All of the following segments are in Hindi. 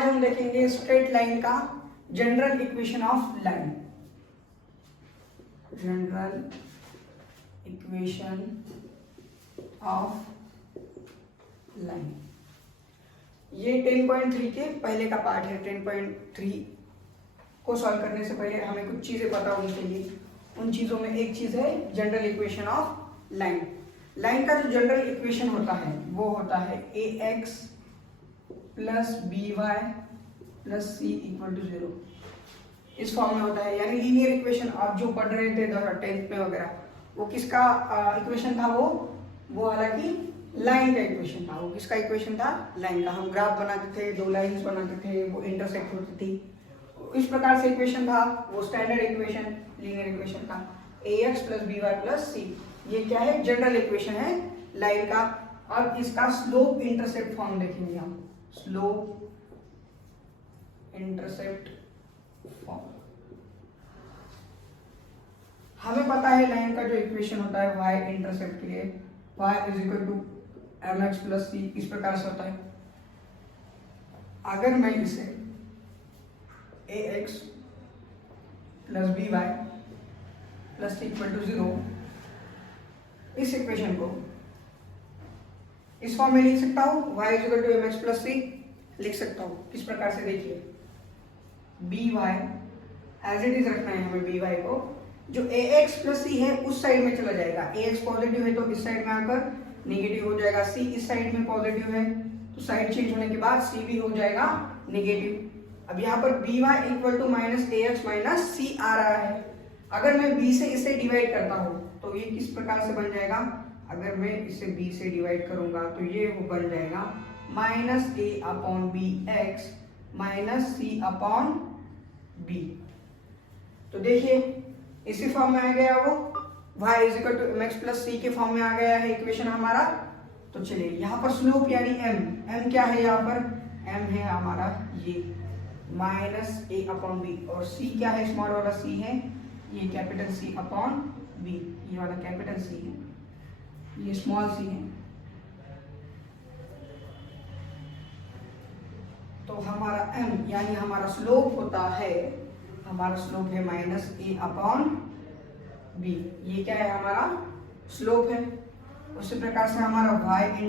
आज हम देखेंगे स्ट्रेट लाइन का general equation of line. General equation of line, ये 10.3 के पहले का पार्ट है। 10.3 को सॉल्व करने से पहले हमें कुछ चीजें पता होनी चाहिए। उन चीजों में एक चीज है general equation of line. Line का जो जनरल इक्वेशन होता है वो होता है ax plus b y plus c equal to 0। इस फॉर्म में होता है, यानी लीनियर इक्वेशन आप जो पढ़ रहे थे 10th में वगैरह, वो किसका इक्वेशन था? वो हालांकि लाइन का इक्वेशन था। वो किसका इक्वेशन था? लाइन का। हम ग्राफ बनाते थे, दो लाइंस बनाते थे, वो इंटरसेक्ट होती थी, इस प्रकार से इक्वेशन था। वो स्टैंडर्ड इक्वेशन लीनियर इक्वेशन का ax plus b y plus c, ये क्या है? जनरल इक्वेशन है लाइन का। अब इसका स्लोप इंटरसेप्ट फॉर्म देखेंगे हम। स्लोप इंटरसेप्ट फॉर्म, हमें पता है लाइन का जो इक्वेशन होता है y इंटरसेप्ट के लिए y is equal to mx plus c, इस प्रकार से होता है। अगर मैं इसे ax plus b y plus c equal to 0, इस इक्वेशन को इस फॉर्म में लिख सकता हूं, y is equal to mx plus c लिख सकता हूं। किस प्रकार से? देखिए, b y as it is रखना है हमें। बी वाई को जो ax प्लस सी है उस साइड में चला जाएगा। ax पॉजिटिव है तो इस साइड में आकर नेगेटिव हो जाएगा। c इस साइड में पॉजिटिव है तो साइड चेंज होने के बाद c भी हो जाएगा नेगेटिव। अब यहाँ पर b y equal to minus ax minus c आ रहा है। अगर मैं b से इसे डिवाइड करता हूँ तो ये किस प्रकार से बन जाएगा? अगर मैं इसे b से डिवाइड करूंगा तो ये वो बन जाएगा minus a upon b x minus c upon b. तो देखिए इसी फॉर्म में आ गया वो, y is equal to mx plus c के फॉर्म में आ गया है इक्वेशन हमारा। तो चलिए यहाँ पर स्लोप यानी m क्या है? यहाँ पर m है हमारा ये माइनस a अपॉन बी, और c क्या है? स्मॉल वाला c है, ये कैपिटल C अपॉन b, ये वाला कैपिटल C है, ये स्मॉल c है। तो हमारा m यानी हमारा स्लोप होता है, हमारा स्लोप है माइनस a अपॉन b। ये क्या है? हमारा स्लोप है। उसी प्रकार से हमारा y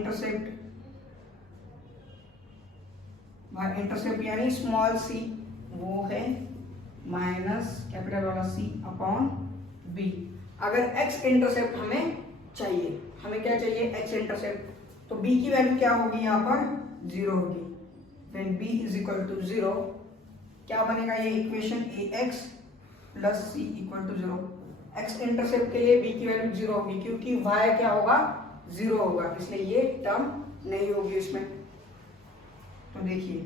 इंटरसेप्ट यानी स्मॉल c, वो है माइनस कैपिटल वाला C अपॉन b। अगर x इंटरसेप्ट हमें चाहिए, हमें क्या चाहिए? x इंटरसेप्ट, तो b की वैल्यू क्या होगी? यहाँ पर 0 होगी। When b is equal to 0, क्या बनेगा? ये equation ax plus c equal to 0। x intercept के लिए b की वैल्यू 0 होगी क्योंकि y क्या होगा? 0 होगा, इसलिए ये टर्म नहीं होगी इसमें। तो देखिए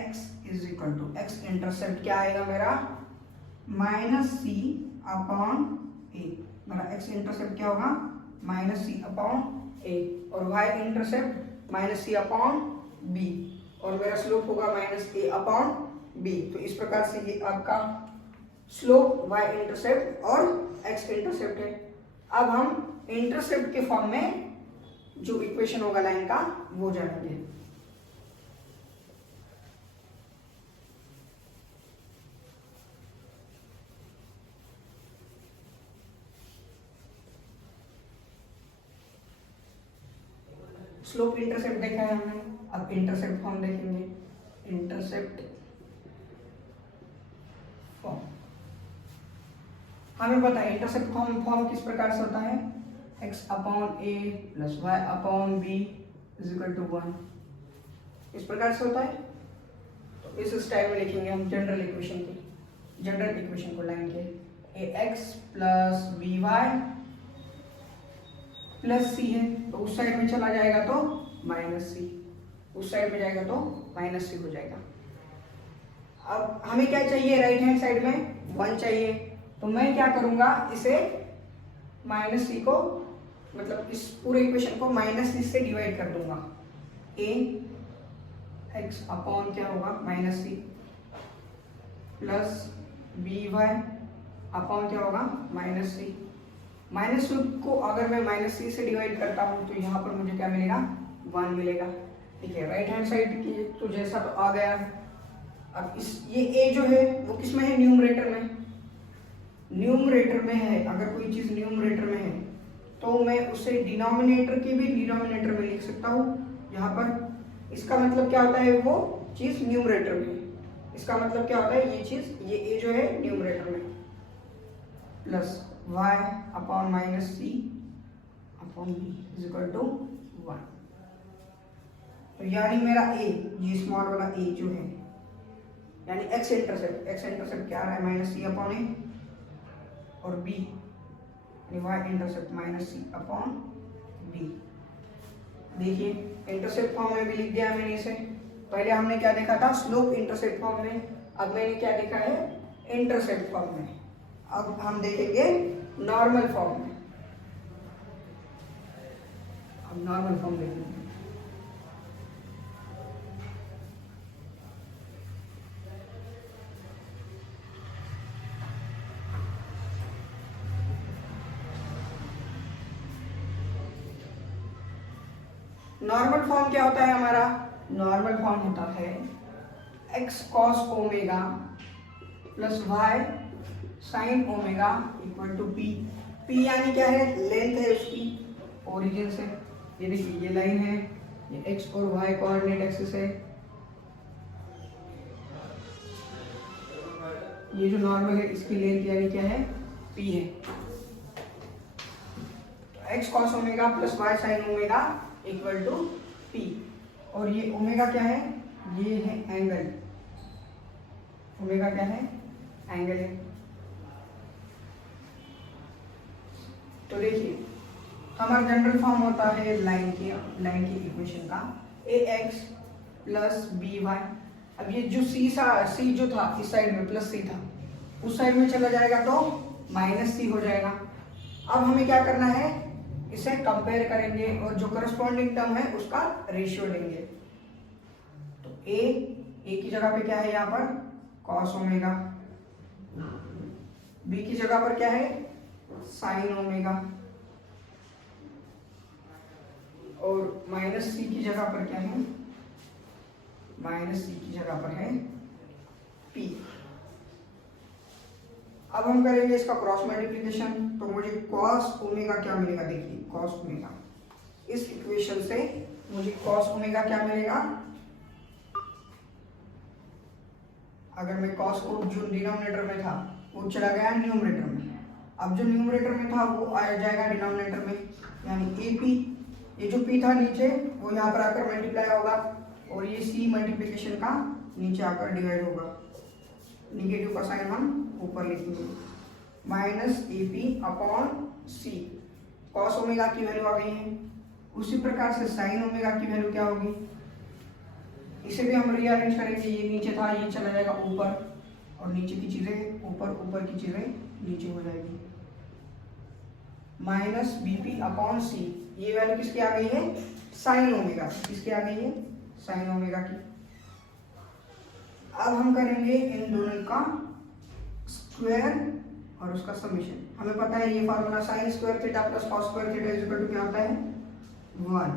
x is equal to x intercept क्या आएगा मेरा? Minus c upon a. मेरा x इंटरसेप्ट क्या होगा? माइनस सी अपॉन ए, और y intercept minus c upon B, और मेरा स्लोप होगा माइनस ए अपॉन बी। तो इस प्रकार से ये आपका स्लोप y इंटरसेप्ट और x इंटरसेप्ट है। अब हम इंटरसेप्ट के फॉर्म में जो इक्वेशन होगा लाइन का वो जानेंगे। स्लोप इंटरसेप्ट देखा है हमने, अब इंटरसेप्ट फॉर्म देखेंगे। इंटरसेप्ट फॉर्म हमें पता है इंटरसेप्ट फॉर्म किस प्रकार से होता है? x upon a plus y upon b is equal to 1, इस प्रकार से होता है। तो इस स्टाइल में लिखेंगे हम जनरल इक्वेशन को लाइन के ax plus b y plus c है, तो उस साइड में चला जाएगा तो माइनस सी, उस साइड में जाएगा तो माइनस सी हो जाएगा। अब हमें क्या चाहिए? राइट हैंड साइड में 1 चाहिए, तो मैं क्या करूंगा? इसे माइनस सी को, मतलब इस पूरे इक्वेशन को माइनस सी से डिवाइड कर दूंगा। a x अपॉन क्या होगा? Minus c plus b y upon क्या होगा? माइनस सी। माइनस को अगर मैं माइनस सी से डिवाइड करता हूं तो यहाँ पर मुझे क्या मिलेगा? 1 मिलेगा। ठीक है, राइट हैंड साइड की तो जैसा तो आ गया। अब इस ये ए जो है वो किस में है, न्यूमरेटर में। न्यूमरेटर में है, अगर कोई चीज न्यूमरेटर में है तो मैं उसे डिनोमिनेटर के भी डिनोमिनेटर में लिख सकता हूँ। यहाँ पर इसका मतलब क्या होता है, वो चीज न्यूमरेटर में। इसका मतलब क्या होता है, ये चीज ये ए जो है न्यूमरेटर में, plus y upon minus c upon b is equal to 1। तो यानी मेरा ए, ये स्मॉल वाला ए जो है, यानी एक्स इंटरसेप्ट क्या आ रहा है, माइनस सी अपॉन ए, और बी यानी Y intercept minus c upon B. देखिए इंटरसेप्ट फॉर्म में भी लिख दिया मैंने इसे। पहले हमने क्या देखा था, स्लोप इंटरसेप्ट फॉर्म में, अब मैंने क्या देखा है, इंटरसेप्ट फॉर्म में। अब हम देखेंगे नॉर्मल फॉर्म में। अब नॉर्मल फॉर्म देखेंगे। नॉर्मल फॉर्म क्या होता है हमारा, नॉर्मल फॉर्म होता है x cos omega plus y sin omega equal to p। p यानी क्या है, लेंथ है उसकी ओरिजिन से। ये देखिए ये लाइन है, ये x और y कोऑर्डिनेट एक्सिस है। ये जो नॉर्मल है इसकी लेंथ यानी क्या है, p है। तो x cos omega plus y sin omega equal to p. और ये ओमेगा क्या है, ये है एंगल। ओमेगा क्या है, एंगल है। तो देखिए हमारा जनरल फॉर्म होता है लाइन की इक्वेशन का, ए एक्स प्लस बी वाई। अब ये जो सी जो था इस साइड में प्लस सी था, उस साइड में चला जाएगा तो माइनस सी हो जाएगा। अब हमें क्या करना है, इसे कंपेयर करेंगे और जो करस्पॉन्डिंग टर्म है उसका रेशियो लेंगे। तो ए की जगह पे क्या है, यहाँ पर कॉस ओमेगा, बी की जगह पर क्या है, साइन ओमेगा, और माइनस सी की जगह पर क्या है, माइनस सी की जगह पर है पी। अब हम करेंगे इसका क्रॉस मल्टीप्लिकेशन। तो मुझे कॉस ओमेगा क्या मिलेगा, देखिए कॉस ओमेगा, इस इक्वेशन से मुझे कॉस ओमेगा क्या मिलेगा, अगर मैं कॉस को जो डिनोमिनेटर में था वो चला गया न्यूमरेटर में, अब जो न्यूमरेटर में था वो आ जाएगा डिनोमिनेटर में, यानी ए पी, ये जो पी था नीचे वो यहाँ पर आकर मल्टीप्लाई होगा, और ये सी मल्टीप्लिकेशन का नीचे आकर डिवाइड होगा। निगेटिव का साइन हम ऊपर लिखेंगे, minus a p upon c. Cos omega की वैल्यू आ गई है। उसी प्रकार से साइन ओमेगा की वैल्यू क्या होगी, इसे भी हम रीअरेंज करेंगे। ये नीचे था, ये चला जाएगा ऊपर, और नीचे की चीजें ऊपर, ऊपर की चीजें नीचे हो जाएगी। माइनस बीपी अपॉन सी, ये वैल्यू किसकी आ गई है, साइन ओमेगा। किसकी आ गई है, साइन ओमेगा की। अब हम करेंगे इन दोनों का स्क्वायर और उसका समेशन। हमें पता है ये formula sine square theta plus cos square theta is equal to क्या होता है, 1।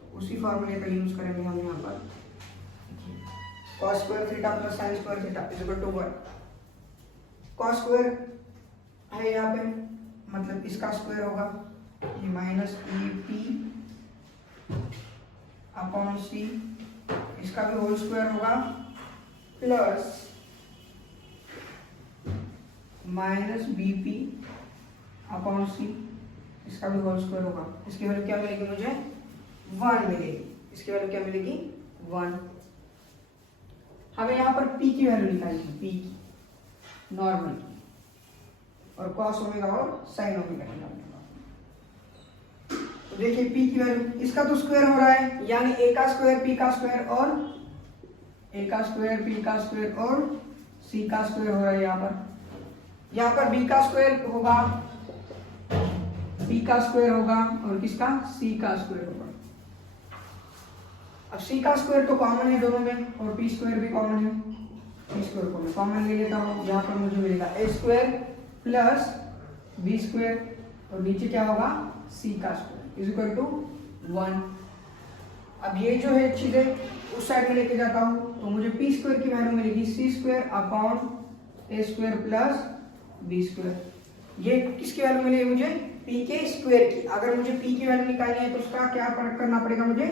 तो उसी फार्मूले का यूज करेंगे हम यहाँ पर। Cos square theta plus sine square theta is equal to 1। Cos square है यहाँ पे, मतलब इसका स्क्वायर होगा, ये minus a p upon c, इसका भी होल स्क्वायर होगा, plus minus b p upon c, इसका भी होल स्क्वायर होगा। इसकी वैल्यू क्या मिलेगी मुझे, 1 मिलेगी। इसकी वैल्यू क्या मिलेगी, 1। हमें यहाँ पर p की वैल्यू निकालनी है, p की नॉर्मल की, और cos ओमेगा और sin ओमेगा निकालना। तो देखिए p की वैल्यू, इसका तो स्क्वायर हो रहा है, यानी a का स्क्वायर p का स्क्वायर और a का स्क्वायर p का स्क्वायर और c का स्क्वायर हो रहा है। यहाँ पर b का स्क्वायर होगा, p का स्क्वायर होगा, और किसका, c का स्क्वायर होगा। अब c का स्क्वायर तो कॉमन है दोनों में, और p स्क्वायर भी कॉमन है। p स्क्वायर को मैं कॉमन ले लेता हूँ, यहाँ पर मुझे मिलेगा a square plus b square, और नीचे क्या होगा, c का स्क्वायर इज इक्वल टू 1। अब ये जो है चीजें उस साइड में लेके जाता हूँ तो मुझे पी स्क्वायर की वैल्यू मिलेगी सी स्क्वायर अपॉन ए स्क्वायर प्लस बी स्क्वायर। ये किसकी वैल्यू मिलेगी मुझे? पी के स्क्वायर की। अगर मुझे पी की वैल्यू निकालनी है तो उसका क्या करना पड़ेगा? मुझे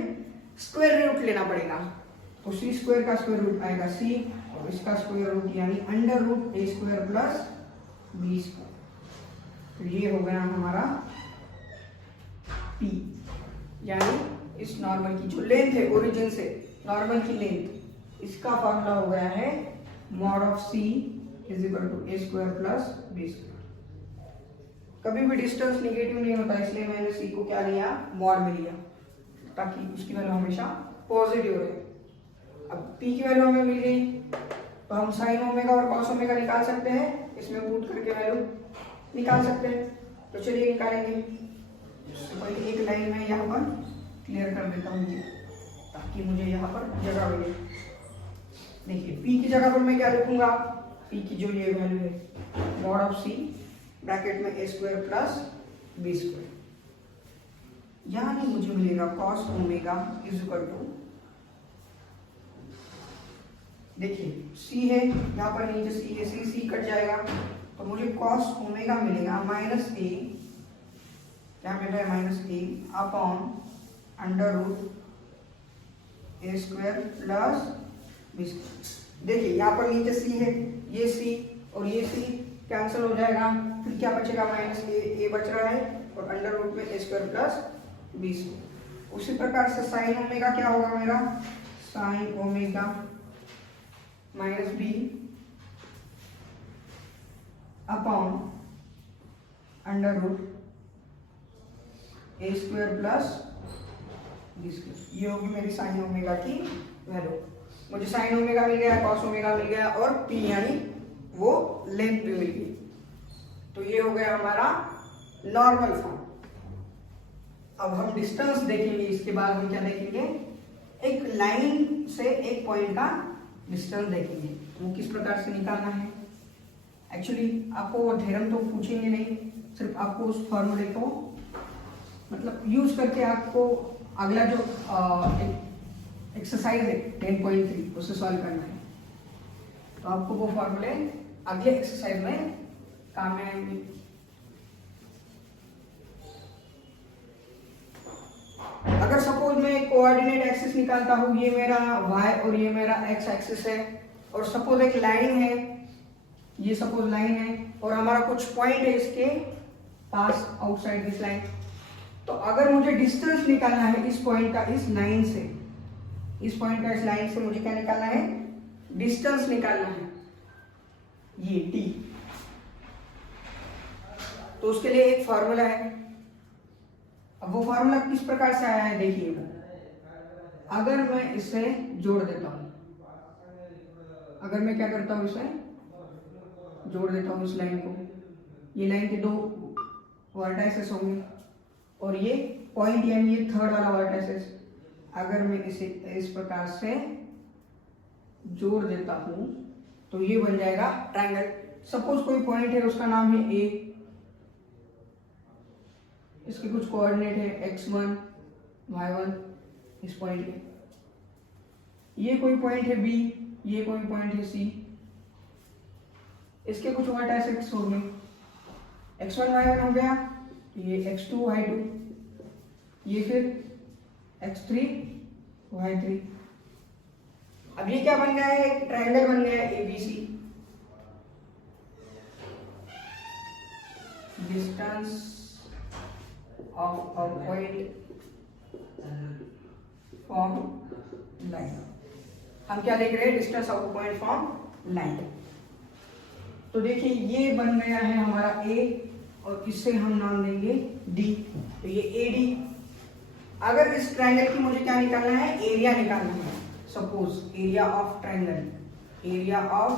स्क्वायर रूट लेना पड़ेगा। तो सी स्क्वायर का स्क्वायर रूट आएगा सी और इसका स्क्वायर रूट यानी under root a square plus b square. तो ये हो गया हमारा पी, यानी इस नॉर्मल की जो लेंथ है ओरिजिन से नॉर्मल की लेंथ, इसका फॉर्मूला हो गया है mod of c is equal to a square plus b square. कभी भी डिस्टेंस निगेटिव नहीं होता, इसलिए मैंने सी को क्या लिया? मॉड में लिया, ताकि उसकी वैल्यू हमेशा पॉजिटिव रहे। अब पी की वैल्यू हमें मिल गई तो हम साइन ओमेगा और कॉस ओमेगा निकाल सकते हैं, इसमें पुट करके वैल्यू निकाल सकते हैं। तो चलिए निकालेंगे। पहले एक लाइन में यहाँ पर क्लियर कर देता हूँ ताकि मुझे यहाँ पर जगह मिले। देखिए पी की जगह पर मैं क्या लिखूंगा? पी की जो ये वैल्यू है मॉड ऑफ सी ब्रैकेट में a square plus b square, यानी मुझे मिलेगा cos omega is equal to, देखिए सी है यहाँ पर नीचे सी है, सी कट जाएगा तो मुझे कॉस ओमेगा मिलेगा माइनस ए, क्या मिल रहा है? Minus A upon under root a square plus b square. देखिए यहाँ पर नीचे सी है, ये सी और ये सी कैंसिल हो जाएगा, फिर क्या बचेगा? माइनस ए बच रहा है और अंडर रूट में a square plus b square. उसी प्रकार से साइन ओमेगा क्या होगा मेरा? Sine omega minus b upon under root a square plus b square. ये होगी मेरी साइन ओमेगा की वैल्यू। मुझे साइन ओमेगा मिल गया, कॉस ओमेगा मिल गया और पी यानी वो लेंथ भी मिल गई। तो ये हो गया हमारा नॉर्मल फॉर्म। अब हम डिस्टेंस देखेंगे, इसके बाद हम क्या देखेंगे? एक लाइन से एक पॉइंट का डिस्टेंस देखेंगे, वो किस प्रकार से निकालना है। एक्चुअली आपको वो थ्योरम तो पूछेंगे नहीं, सिर्फ आपको उस फॉर्मूले को मतलब यूज करके आपको अगला जो एक्सरसाइज है 10.3 उसे सॉल्व करना है। तो आपको वो फॉर्मूले अगले एक्सरसाइज में काम में आएंगे। अगर सपोज मैं कोऑर्डिनेट एक्सिस निकालता हूँ, ये मेरा y और ये मेरा x एक्सिस है, और सपोज एक लाइन है, ये सपोज लाइन है और हमारा कुछ पॉइंट है इसके पास आउटसाइड दिस लाइन। तो अगर मुझे डिस्टेंस निकालना है इस पॉइंट का इस लाइन से, इस पॉइंट का इस लाइन से मुझे क्या निकालना है? डिस्टेंस निकालना है, ये t। तो उसके लिए एक फॉर्मूला है। अब वो फॉर्मूला किस प्रकार से आया है देखिएगा। अगर मैं इसे जोड़ देता हूं, अगर मैं क्या करता हूं, इसे जोड़ देता हूं इस लाइन को, ये लाइन के दो वर्टाइसेस होंगे और ये पॉइंट यानी ये थर्ड वाला वर्टाइसेस, अगर मैं इसे इस प्रकार से जोड़ देता हूं तो ये बन जाएगा ट्रायंगल। सपोज कोई पॉइंट है, उसका नाम है ए, इसके कुछ कोऑर्डिनेट है x1 y1 इस पॉइंट के, ये कोई पॉइंट है b, ये कोई पॉइंट है c, इसके कुछ वर्टाइसेस हो गए, x1 y1 हो गया, ये x2 y2, ये फिर x3 y3। अब ये क्या बन गया है? एक ट्रायंगल बन गया है ABC। Distance of a point from line। हम क्या देख रहे हैं? Distance of a point from line. तो देखिए ये बन गया है हमारा A और इससे हम नाम देंगे D। तो ये AD। अगर इस ट्रायंगल की मुझे क्या निकालना है? एरिया निकालना है। Suppose area of triangle, area of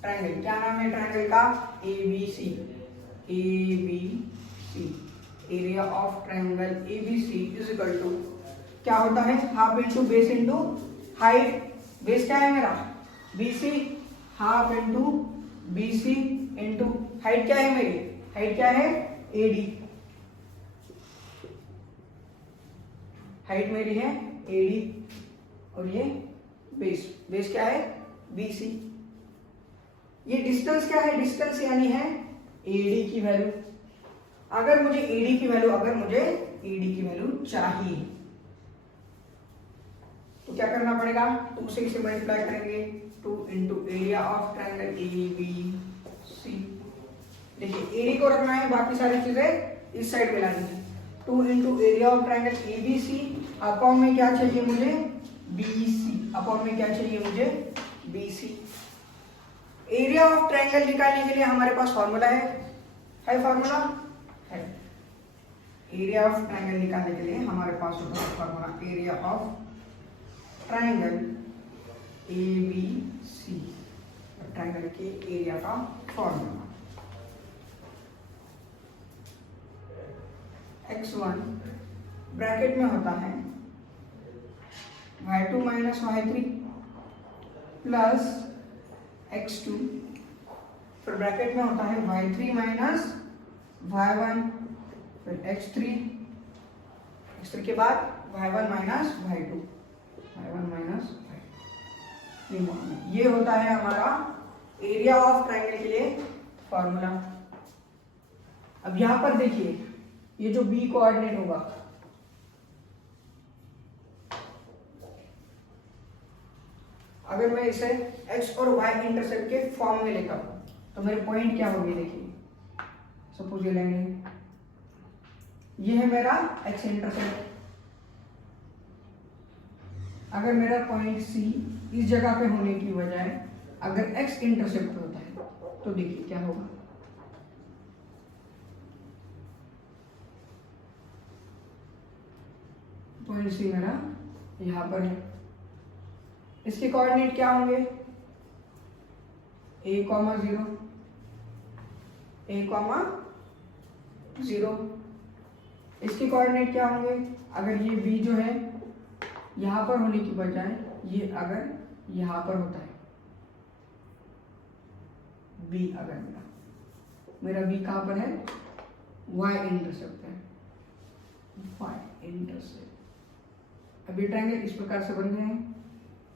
triangle क्या नाम है ट्रायंगल का? ABC। ABC area of triangle ABC is equal to क्या होता है? Half into base into height. Base क्या है मेरा? BC, half into BC into height क्या है मेरी? हाइट क्या है? AD। हाइट मेरी है AD और ये बेस, बेस क्या है BC। ये डिस्टेंस क्या है, डिस्टेंस यानी है AD की वैल्यू। अगर मुझे AD की वैल्यू चाहिए तो क्या करना पड़ेगा, 2 से इसे मल्टीप्लाई करेंगे, 2 into area of triangle ABC। देखिए AD को रखना है, बाकी सारी चीजें इस साइड में लानी है। 2 into area of triangle ABC upon में क्या चाहिए मुझे BC, अपॉन में क्या चाहिए मुझे BC। एरिया ऑफ ट्रायंगल निकालने के लिए हमारे पास फॉर्मूला है फॉर्मूला है। एरिया ऑफ ट्रायंगल निकालने के लिए हमारे पास होता है formula, area of triangle ABC, triangle के एरिया का फॉर्मूला x1 ब्रैकेट में होता है y2 minus y3 plus x2, फिर ब्रैकेट में होता है y3 माइनस y1, फिर x3 के बाद y1 माइनस y2, ये होता है हमारा एरिया ऑफ ट्रायंगल के लिए फॉर्मूला। अब यहां पर देखिए ये जो B कोऑर्डिनेट होगा, अगर मैं इसे x और y इंटरसेप्ट के फॉर्म में लेता हूं तो मेरे पॉइंट क्या होंगे, देखिए सपोज ये लेंगे, ये है मेरा x इंटरसेप्ट। अगर मेरा पॉइंट C इस जगह पे होने की बजाय अगर x इंटरसेप्ट होता है तो देखिए क्या होगा, पॉइंट C मेरा यहां पर है। इसके कोऑर्डिनेट क्या होंगे, a,0, a,0। इसके कोऑर्डिनेट क्या होंगे, अगर ये B जो है यहां पर होने की बजाय ये अगर यहां पर होता है, B अगर मेरा B कहां पर है, y इंटरसेप्ट है, y इंटरसेप्ट। अभी ट्रायंगल इस प्रकार से बन गए हैं,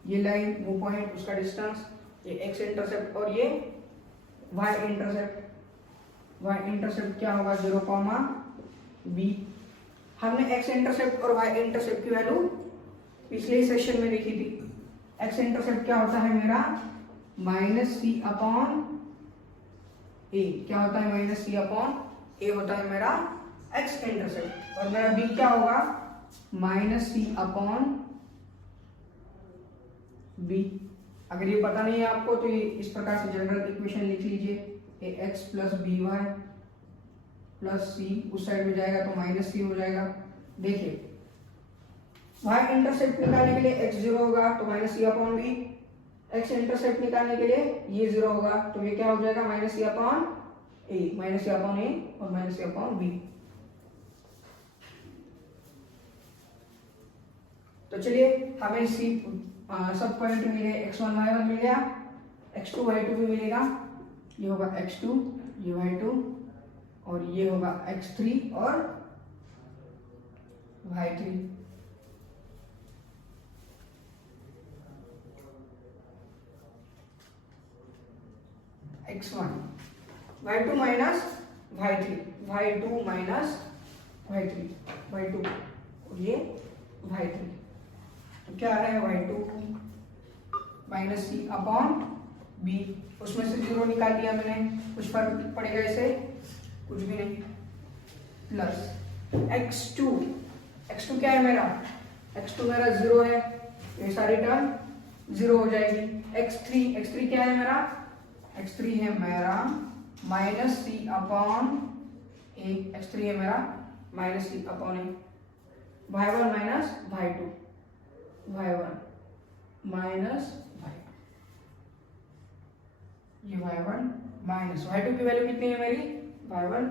ये लाइन, वो पॉइंट, उसका डिस्टेंस, ये x इंटरसेप्ट और ये y इंटरसेप्ट। y इंटरसेप्ट क्या होगा, 0,b। हमने x इंटरसेप्ट और y इंटरसेप्ट की वैल्यू पिछले सेशन में देखी थी। x इंटरसेप्ट क्या होता है मेरा -c अपॉन a, क्या होता है -c अपॉन a होता है मेरा x इंटरसेप्ट, और मेरा b क्या होगा -c अपॉन b। अगर ये पता नहीं है आपको तो ये इस प्रकार से जनरल इक्वेशन लिख लीजिए, ax plus by plus c, उस साइड में जाएगा तो -c हो जाएगा। देखिए y इंटरसेप्ट निकालने के लिए x 0 होगा तो -c upon b, x intercept निकालने के लिए ये 0 होगा तो ये क्या हो जाएगा -c upon a, -c upon a और -c अपॉन b। तो चलिए हमें c सब पॉइंट मिले, x1 y1 मिल गया, x2 y2 भी मिलेगा, ये होगा x2, ये y2 और ये होगा x3 और y3। x1 y2 minus y3, y2 minus y3, y2 और ये y3, तो क्या आ रहा है y2 minus c upon b, उसमें से 0 निकाल दिया मैंने, कुछ फर्क पड़ेगा इसे, कुछ भी नहीं, प्लस x2 क्या है मेरा, x2 मेरा 0 है, ये सारी टर्म 0 हो जाएगी। x3 क्या है मेरा, x3 है मेरा -c अपॉन a, x3 है मेरा -c upon a, y1 minus y2, y1 minus y2, ये y1 माइनस y2 की वैल्यू कितनी है मेरी, y1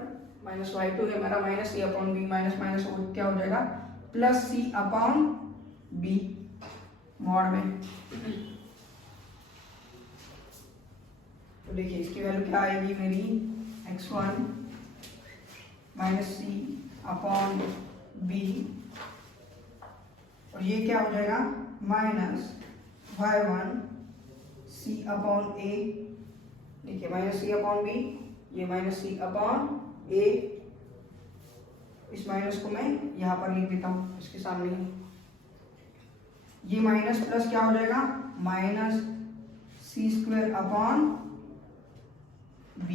माइनस y2 है मेरा -c अपॉन b, माइनस क्या हो जाएगा plus c upon b mod में। तो देखिए इसकी वैल्यू क्या आएगी मेरी, x1 minus c upon b और ये क्या हो जाएगा minus y1 c upon a, देखिए माइनस c अपॉन b, ये माइनस c अपॉन a, इस माइनस को मैं यहाँ पर लिख देता हूँ इसके सामने ही, ये माइनस प्लस क्या हो जाएगा minus c square upon b,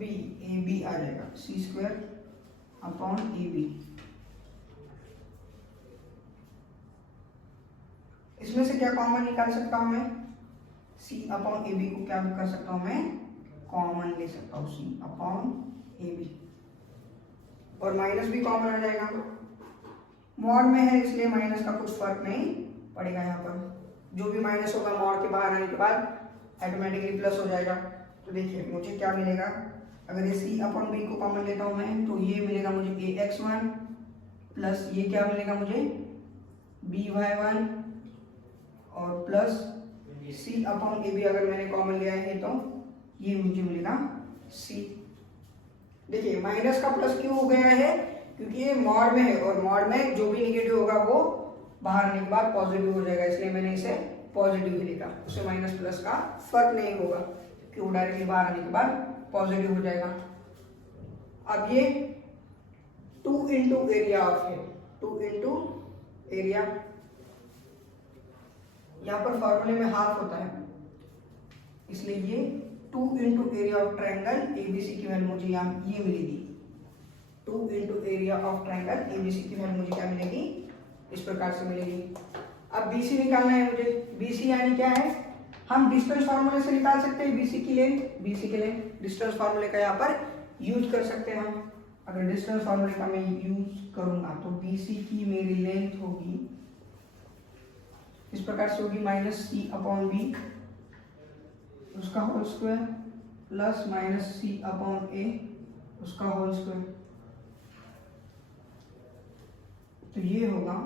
a b आ जाएगा c square upon a b. इसमें से क्या कॉमन निकाल सकता हूं मैं, c अपॉन ए बी को क्या कर सकता हूं मैं कॉमन ले सकता हूं c अपॉन ए बी, और माइनस भी कॉमन आ जाएगा, मॉड में है इसलिए माइनस का कुछ फर्क नहीं पड़ेगा। यहाँ पर जो भी माइनस होगा मॉड के बाहर आने के बाद ऑटोमेटिकली प्लस हो जाएगा। तो देखिए मुझे क्या मिलेगा, अगर ये c अपॉन b को कॉमन लेता हूं मैं तो ये मिलेगा मुझे ax1 प्लस ये क्या मिलेगा मुझे by1 और प्लस c अपॉन ab अगर मैंने कॉमन लिया है तो ये मुझे मिलेगा c। देखिए माइनस का प्लस क्यों हो गया है, क्योंकि ये मॉड में है और मॉड में जो भी नेगेटिव होगा वो बाहर आने के बाद पॉजिटिव हो जाएगा, इसलिए मैंने इसे पॉजिटिव ही लिखा, उससे माइनस प्लस का फर्क नहीं होगा क्योंकि वो डायरेक्टली बाहर आने के बाद पॉजिटिव हो जाएगा। अब ये 2 इंटू एरिया ऑफ है, 2 इंटू एरिया, यहाँ पर फॉर्मूले में हाफ होता है इसलिए ये 2 into area of triangle ABC की वैल्यू मुझे यहाँ ये मिलेगी, 2 into area of triangle ABC की वैल्यू मुझे क्या मिलेगी इस प्रकार से मिलेगी। अब बीसी निकालना है मुझे, बीसी यानी क्या है, हम डिस्टेंस फार्मूले से निकाल सकते हैं बीसी की लेंथ, बीसी के लेंथ डिस्टेंस फार्मूले का यहाँ पर यूज कर सकते हैं हम। अगर डिस्टेंस फार्मूले का मैं यूज करूंगा तो बीसी की मेरी लेंथ होगी इस प्रकार से होगी माइनस सी अपॉन बी उसका whole square plus minus c upon ए उसका होल स्क्वायर, तो ये होगा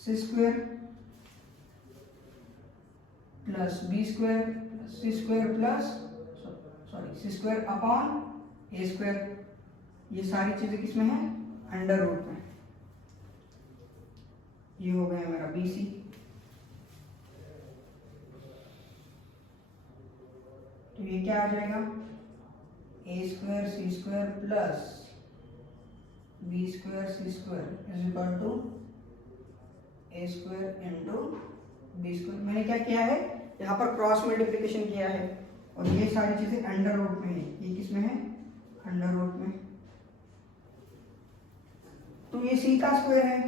सी square plus b square c square plus सी स्क्वायर अपॉन ए स्क्वायर, ये सारी चीजें किसमें है अंडर रूट में, ये हो गया मेरा बीसी। तो ये क्या आ जाएगा a square c square plus b square c square is equal to a square into b square. मैंने क्या किया है यहाँ पर क्रॉस मल्टीप्लिकेशन किया है और ये सारी चीजें अंडर रूट में है, ये किसमें है अंडर रूट में, तो ये सी का स्क्वायर है,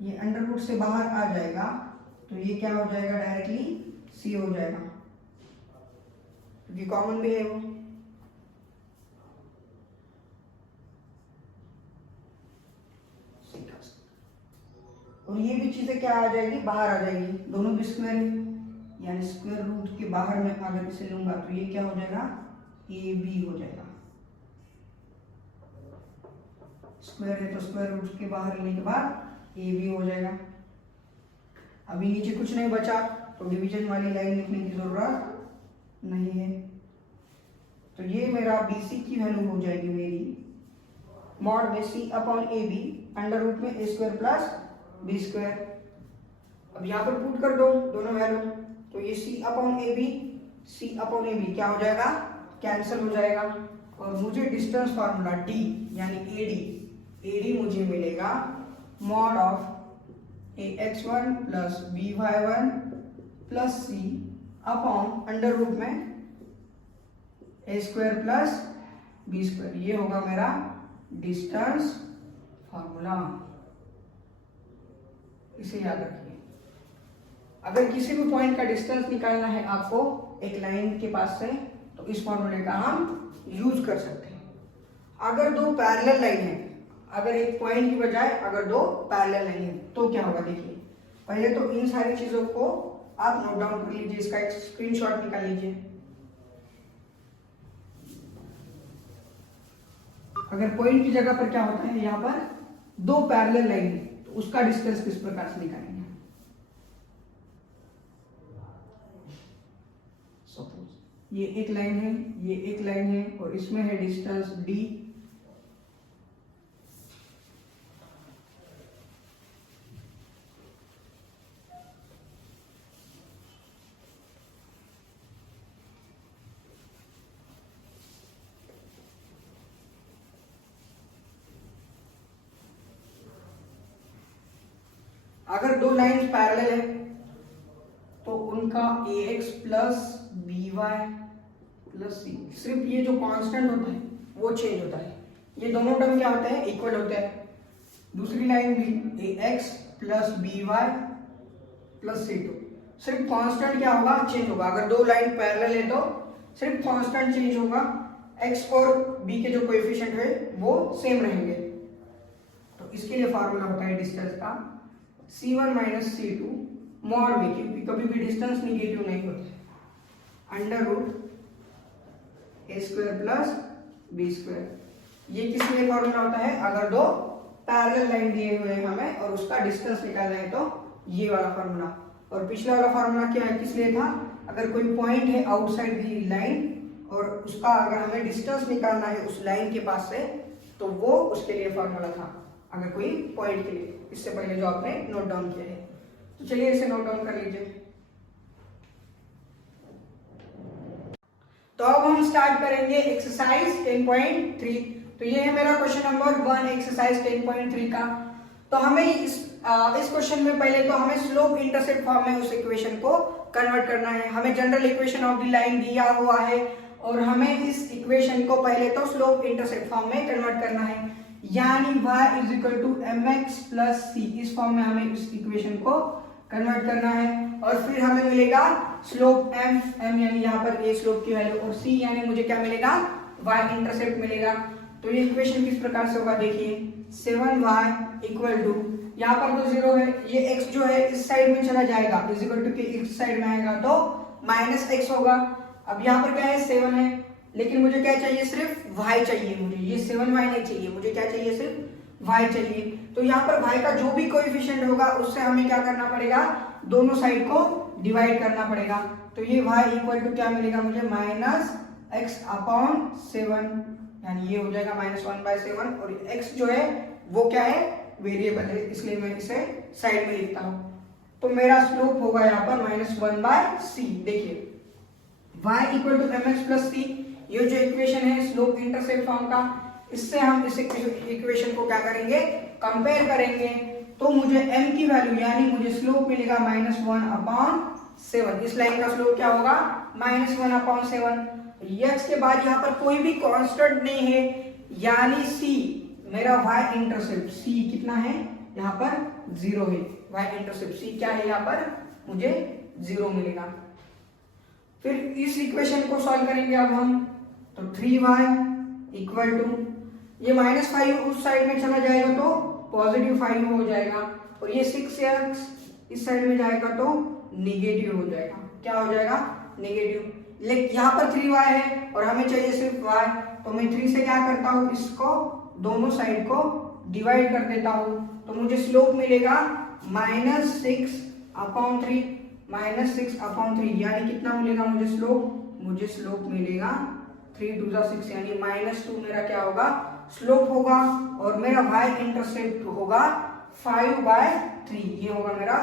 ये अंडर रूट से बाहर आ जाएगा तो ये क्या हो जाएगा डायरेक्टली सी हो जाएगा क्योंकि कॉमन भी है वो। और ये भी चीजें क्या आ जाएगी बाहर आ जाएगी, दोनों भी स्क्वायर है यानी स्क्वायर रूट के बाहर में अगर इसे लूंगा तो ये क्या हो जाएगा ए बी हो जाएगा, स्क्वायर है तो स्क्वायर रूट के बाहर लेने के बाद ए बी हो जाएगा। अभी नीचे कुछ नहीं बचा तो डिवीजन वाली लाइन लिखने की जरूरत नहीं है, तो ये मेरा बीसी की वैल्यू हो जाएगी मेरी मॉड में c upon a b under root में a square plus b square. अब यहाँ पर पुट कर दो दोनों वैल्यू, तो ये सी अपॉन ए बी क्या हो जाएगा कैंसिल हो जाएगा और मुझे डिस्टेंस फार्मूला डी यानी एडी मुझे मिलेगा mod of a x one plus b y one plus c upon under root में a square plus b square, ये होगा मेरा डिस्टेंस फार्मूला। इसे याद रखिए, अगर किसी भी पॉइंट का डिस्टेंस निकालना है आपको एक लाइन के पास से तो इस फॉर्मूले का हम यूज कर सकते हैं। अगर दो पैरेलल लाइन है, अगर एक पॉइंट की बजाय अगर दो पैरेलल लाइन है तो क्या होगा देखिए, पहले तो इन सारी चीजों को आप नोट डाउन कर लीजिए, इसका एक स्क्रीनशॉट निकाल लीजिए। अगर पॉइंट की जगह पर क्या होता है, यहाँ पर दो पैरेलल लाइन है तो उसका डिस्टेंस किस प्रकार से निकालेंगे। सपोज ये एक लाइन है, ये एक लाइन है और इसमें है डिस्टेंस डी, अगर दो लाइन पैरेलल है तो उनका ax प्लस by प्लस सी, सिर्फ ये जो कांस्टेंट होता है वो चेंज होता है, ये दोनों टर्म क्या होते हैं, इक्वल होते हैं। दूसरी लाइन भी ax plus by plus c2, सिर्फ कांस्टेंट क्या होगा, चेंज होगा। अगर दो लाइन पैरेलल है तो सिर्फ कांस्टेंट चेंज होगा, x और b के जो कोएफिशिएंट है वो सेम रहेंगे। तो इसके लिए फार्मूला होता है डिस्टेंस का c1 minus c2 mod b, क्योंकि कभी भी डिस्टेंस निगेटिव नहीं होता, under root a square plus b square. ये किस लिए फॉर्मूला होता है, अगर दो पैरेलल लाइन दिए हुए हैं हमें और उसका डिस्टेंस निकालना है तो ये वाला फॉर्मूला। और पिछला वाला फॉर्मूला क्या है, किस लिए था, अगर कोई पॉइंट है आउटसाइड दी लाइन और उसका अगर हमें डिस्टेंस निकालना है उस लाइन के पास से तो वो उसके लिए फॉर्मूला था, अगर कोई पॉइंट के लिए। इससे पहले जो आपने नोट डाउन किया है, तो चलिए इसे नोट डाउन कर लीजिए। तो अब हम स्टार्ट करेंगे एक्सरसाइज 10.3। तो ये है मेरा क्वेश्चन नंबर 1 एक्सरसाइज 10.3 का। तो हमें इस क्वेश्चन में पहले तो हमें स्लोप इंटरसेप्ट फॉर्म में उस इक्वेशन को कन्वर्ट करना है। हमें general equation of the line दिया हुआ है और हमें इस इक्वेशन को पहले तो स्लोप इंटरसेप्ट फॉर्म में कन्वर्ट करना है, यानी y is equal to mx plus c, इस फॉर्म में हमें इस इक्वेशन को कन्वर्ट करना है। और फिर हमें मिलेगा स्लोप m यानी यहाँ पर a स्लोप की वैल्यू, और c यानी मुझे क्या मिलेगा, y इंटरसेप्ट मिलेगा। तो ये इक्वेशन किस प्रकार से होगा, देखिए 7y इक्वल टू, यहाँ पर तो 0 है, ये x जो है इस साइड में चला जाएगा, इज इक्वल टू के इस साइड में आएगा तो माइनस x होगा। अब यहाँ पर क्या है, 7 है, लेकिन मुझे क्या चाहिए, सिर्फ y चाहिए, मुझे ये 7y नहीं चाहिए, मुझे क्या चाहिए, सिर्फ y चाहिए। तो यहाँ पर y का जो भी कोएफिशिएंट होगा उससे हमें क्या करना पड़ेगा, दोनों साइड को डिवाइड करना पड़ेगा। तो ये y इक्वल टू क्या मिलेगा मुझे, माइनस x अपॉन 7, यानी ये हो जाएगा -1/7। और x जो है वो क्या है, वेरिएबल है, इसलिए मैं इसे साइड में लिखता हूँ। तो मेरा स्लोप होगा यहाँ पर -1/c। देखिए y equal to mx plus c, ये जो इक्वेशन है स्लोप इंटरसेप्ट फॉर्म का, इससे हम इस इक्वेशन को क्या करेंगे, कंपेयर करेंगे। तो मुझे m की वैल्यू यानी मुझे स्लोप मिलेगा -1/7। इस लाइन का स्लोप क्या होगा, -1/7। x के बाद यहाँ पर कोई भी कांस्टेंट नहीं है, यानी c मेरा y इंटरसेप्ट c कितना है, यहाँ पर 0 है। y इंटरसेप्ट c क्या है, यहाँ पर मुझे 0 मिलेगा। फिर इस इक्वेशन को सॉल्व करेंगे अब हम, तो 3y इक्वल टू, ये -5 उस साइड में चला जाएगा तो +5 हो जाएगा, और ये 6x इस साइड में जाएगा तो निगेटिव हो जाएगा। क्या हो जाएगा, निगेटिव। लेकिन यहाँ पर 3y है और हमें चाहिए सिर्फ y, तो मैं 3 से क्या करता हूँ, इसको दोनों साइड को डिवाइड कर देता हूँ। तो मुझे स्लोप मिलेगा -6/3, यानी कितना मिलेगा मुझे स्लोप मिलेगा 3 2 6, यानी -2 मेरा क्या होगा, स्लोप होगा। और मेरा y इंटरसेप्ट होगा 5/3, ये होगा मेरा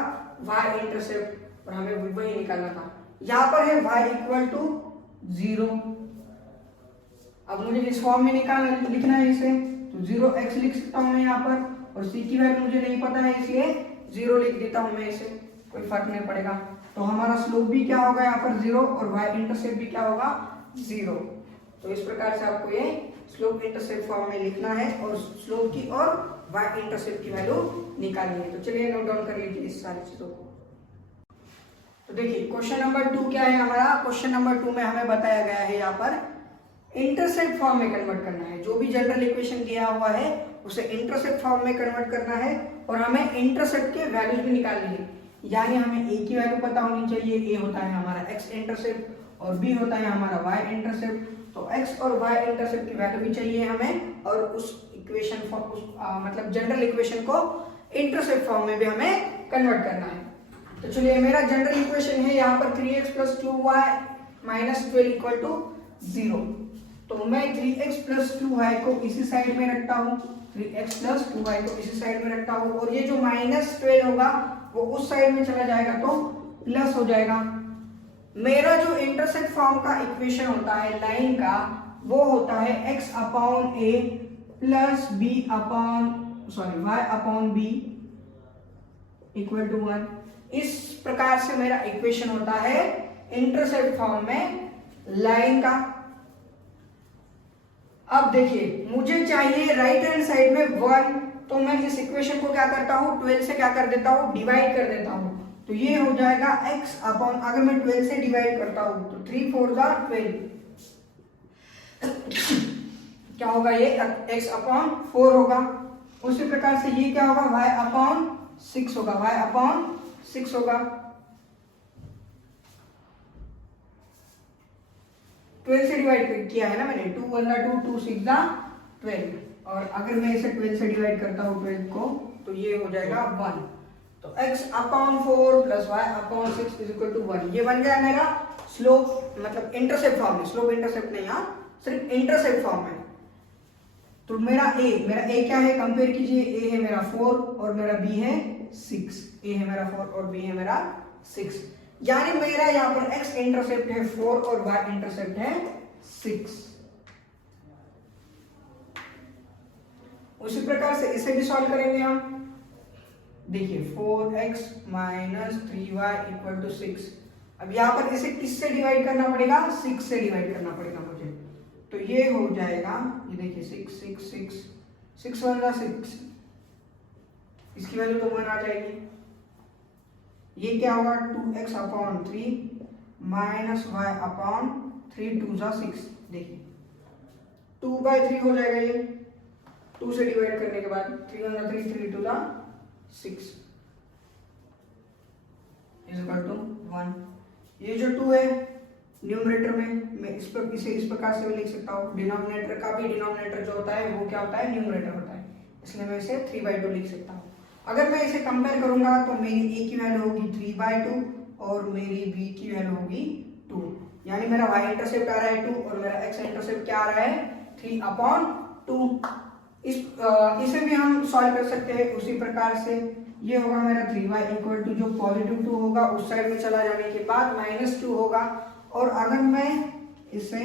y इंटरसेप्ट, और हमें वही निकालना था। यहाँ पर है y इक्वल टू 0। अब मुझे इस फॉर्म में निकालना है तो लिखना है इसे, तो 0x लिख सकता हूँ मैं यहाँ पर, और c की वैल्यू मुझे नहीं पता है इसलिए 0 लिख देता हूँ मैं इसे, कोई फर्क नहीं पड़ेगा। तो हमारा स्लोप भी क्या होगा यहाँ पर 0, और y इंटरसेप्ट भी क्या होगा 0। तो इस प्रकार से आपको ये स्लोप इंटरसेप्ट फॉर्म में लिखना है और स्लोप की और y इंटरसेप्ट की वैल्यू निकालनी है। तो चलिए नोट डाउन कर लीजिए इस सारी चीजों को। तो देखिए क्वेश्चन नंबर 2 क्या है हमारा, क्वेश्चन नंबर 2 में हमें बताया गया है यहाँ पर इंटरसेप्ट फॉर्म में कन्वर्ट करना है। जो भी जनरल इक्वेशन दिया हुआ है उसे इंटरसेप्ट फॉर्म में कन्वर्ट करना है, और हमें इंटरसेप्ट के वैल्यूज भी निकालनी है। यानी हमें a की वैल्यू पता होनी चाहिए, a होता है हमारा x इंटरसेप्ट और b होता है हमारा y इंटरसेप्ट। तो x और y इंटरसेप्ट की वैल्यू भी चाहिए हमें, और उस इक्वेशन मतलब जनरल इक्वेशन को इंटरसेप्ट फॉर्म में भी हमें कन्वर्ट करना है। तो चलिए मेरा जनरल इक्वेशन है यहाँ पर 3x plus 2y minus 12 equal to 0। तो मैं 3x प्लस 2y को इसी साइड में रखता हूँ, 3x प्लस 2y को इसी साइड में रखता हूँ, और ये जो -12 होगा वो उस साइड में चला जाएगा तो प्लस हो जाएगा। मेरा जो इंटरसेप्ट फॉर्म का इक्वेशन होता है लाइन का, वो होता है x upon a plus y upon b equal to 1। इस प्रकार से मेरा इक्वेशन होता है इंटरसेप्ट फॉर्म में लाइन का। अब देखिए मुझे चाहिए राइट हैंड साइड में 1, तो मैं इस इक्वेशन को क्या करता हूं, 12 से क्या कर देता हूं, डिवाइड कर देता हूं। तो ये हो जाएगा x अपॉन, अगर मैं 12 से डिवाइड करता हूं तो 3 4 जा 12, क्या होगा ये x अपॉन 4 होगा। उसी प्रकार से ये क्या होगा, y अपॉन 6 होगा, y अपॉन 6 होगा। 12 से डिवाइड किया है ना मैंने, 2 1 2 2 6 12, और अगर मैं इसे 12 से डिवाइड करता हूँ 12 को, तो ये हो जाएगा 1। तो x upon 4 plus y upon 6 is equal to 1। ये बन गया मेरा स्लोप, मतलब इंटरसेप्ट फॉर्म में, स्लोप इंटरसेप्ट नहीं, यहाँ सिर्फ इंटरसेप्ट फॉर्म है। तो मेरा a क्या है, कंपेयर कीजिए, a है मेरा 4 और मेरा b है 6, a है मेरा 4 और b है मेरा 6, यानी मेरा यहाँ पर x इंटरसेप्ट है 4 और y इंटरसेप्ट है 6। उसी प्रकार से इसे भी सॉल्व करेंगे हम। देखिए 4x minus 3y equal to 6। अब यहाँ पर इसे किससे डिवाइड करना पड़ेगा, 6 से डिवाइड करना पड़ेगा मुझे। तो ये हो जाएगा, ये देखिए 6 6 6 6 1 जा 6, इसकी वैल्यू तो 1 आ जाएगी। ये क्या होगा, 2x upon 3 minus y upon 3 2 जा 6। देखिए 2/3 हो जाएगा ये, 2 से डिवाइड करने के बाद, 3 1 जा 3 3 2 जा 6 इज इक्वल टू 1। ये जो 2 है न्यूमरेटर में, मैं इसे इस प्रकार से भी लिख सकता हूँ। डिनोमिनेटर का भी, डिनोमिनेटर जो होता है वो क्या होता है, न्यूमरेटर होता है, इसलिए मैं इसे 3/2 लिख सकता हूँ। अगर मैं इसे कंपेयर करूंगा तो मेरी a की वैल्यू होगी 3/2 और मेरी b की वैल्यू होगी 2, यानी मेरा y इंटरसेप्ट आ रहा है 2 और मेरा x इंटरसेप्ट क्या आ रहा है 3/2। इसे भी हम सॉल्व कर सकते हैं उसी प्रकार से। ये होगा मेरा 3y इक्वल टू, जो पॉजिटिव 2 होगा उस साइड में चला जाने के बाद -2 होगा, और अगर मैं इसे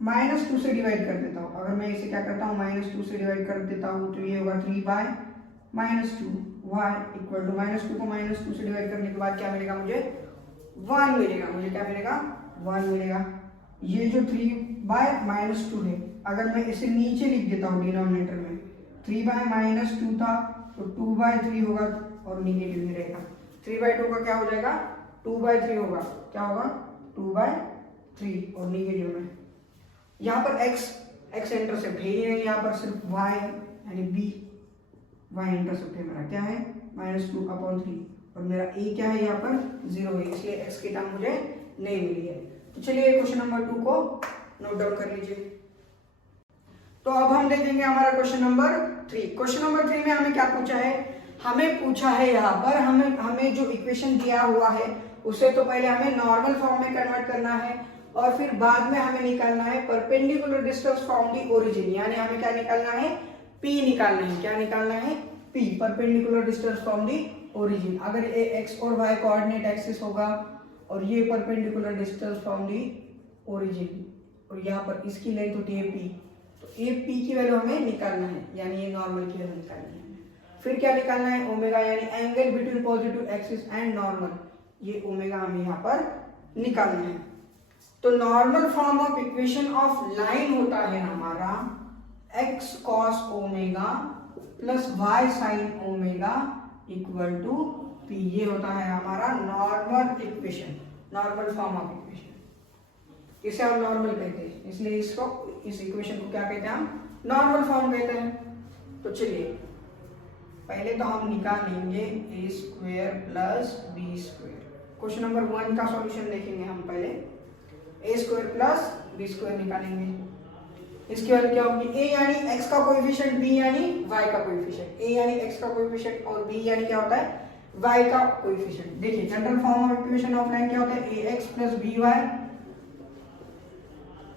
-2 से डिवाइड कर देता हूँ, अगर मैं इसे क्या करता हूँ -2 से डिवाइड कर देता हूँ, तो ये होगा 3/-2 y इक्वल टू, -2 को -2 से डिवाइड करने के बाद क्या मिलेगा मुझे, 1 मिलेगा। मुझे क्या मिलेगा, 1 मिलेगा। ये जो 3/-2 है, अगर मैं इसे नीचे लिख देता हूँ डिनोमिनेटर में, 3/-2 था तो 2/3 होगा और निगेटिव में रहेगा। 3/2 का क्या हो जाएगा, 2/3 होगा, क्या होगा 2/3 और निगेटिव में। यहाँ पर x इंटरसेप्ट है ही नहीं, यहाँ पर सिर्फ y यानी b, y इंटरसेप्ट है मेरा, क्या है -2/3, और मेरा a क्या है यहाँ पर 0 है, इसलिए x की टर्म मुझे नहीं मिली है। तो चलिए क्वेश्चन नंबर 2 को नोट डाउन कर लीजिए। तो अब हम देखेंगे हमारा क्वेश्चन नंबर 3। क्वेश्चन नंबर 3 में हमें क्या पूछा है, हमें पूछा है यहाँ पर हमें जो इक्वेशन दिया हुआ है उसे तो पहले हमें नॉर्मल फॉर्म में कन्वर्ट करना है, और फिर बाद में हमें निकालना है perpendicular distance from the origin, यानी हमें क्या निकालना है, p निकालना है। क्या निकालना है, p, perpendicular distance from the origin. अगर ये x और y कोऑर्डिनेट एक्सिस होगा और ये perpendicular distance from the origin, और यहाँ पर इसकी लेंथ होती है p, तो a p की वैल्यू हमें निकालना है, यानी ये नॉर्मल की वैल्यू निकालनी है। फिर क्या निकालना है, ओमेगा, यानी angle between positive axis and normal, ये ओमेगा हमें यहाँ पर निकालना है। तो normal form of equation of line होता है हमारा x cos omega plus y sin omega equal to p। ये होता है हमारा normal equation, normal form of equation. इसे हम नॉर्मल कहते हैं, इसलिए इस इक्वेशन को क्या कहते हैं, हम नॉर्मल फॉर्म कहते हैं। तो चलिए पहले तो हम निकालेंगे a² plus b²। Question number 1 का सॉल्यूशन देखेंगे हम पहले। a² प्लस b² निकालेंगे। इसकी वैल्यू क्या होगी, a यानी x का कोएफिशिएंट, b यानी y का कोएफिशिएंट। a यानी x का कोएफिशिएंट और b यानी क्या होता है, y का कोएफिशिएंट। देखिए general form of equation of line क्या होता है, ax plus by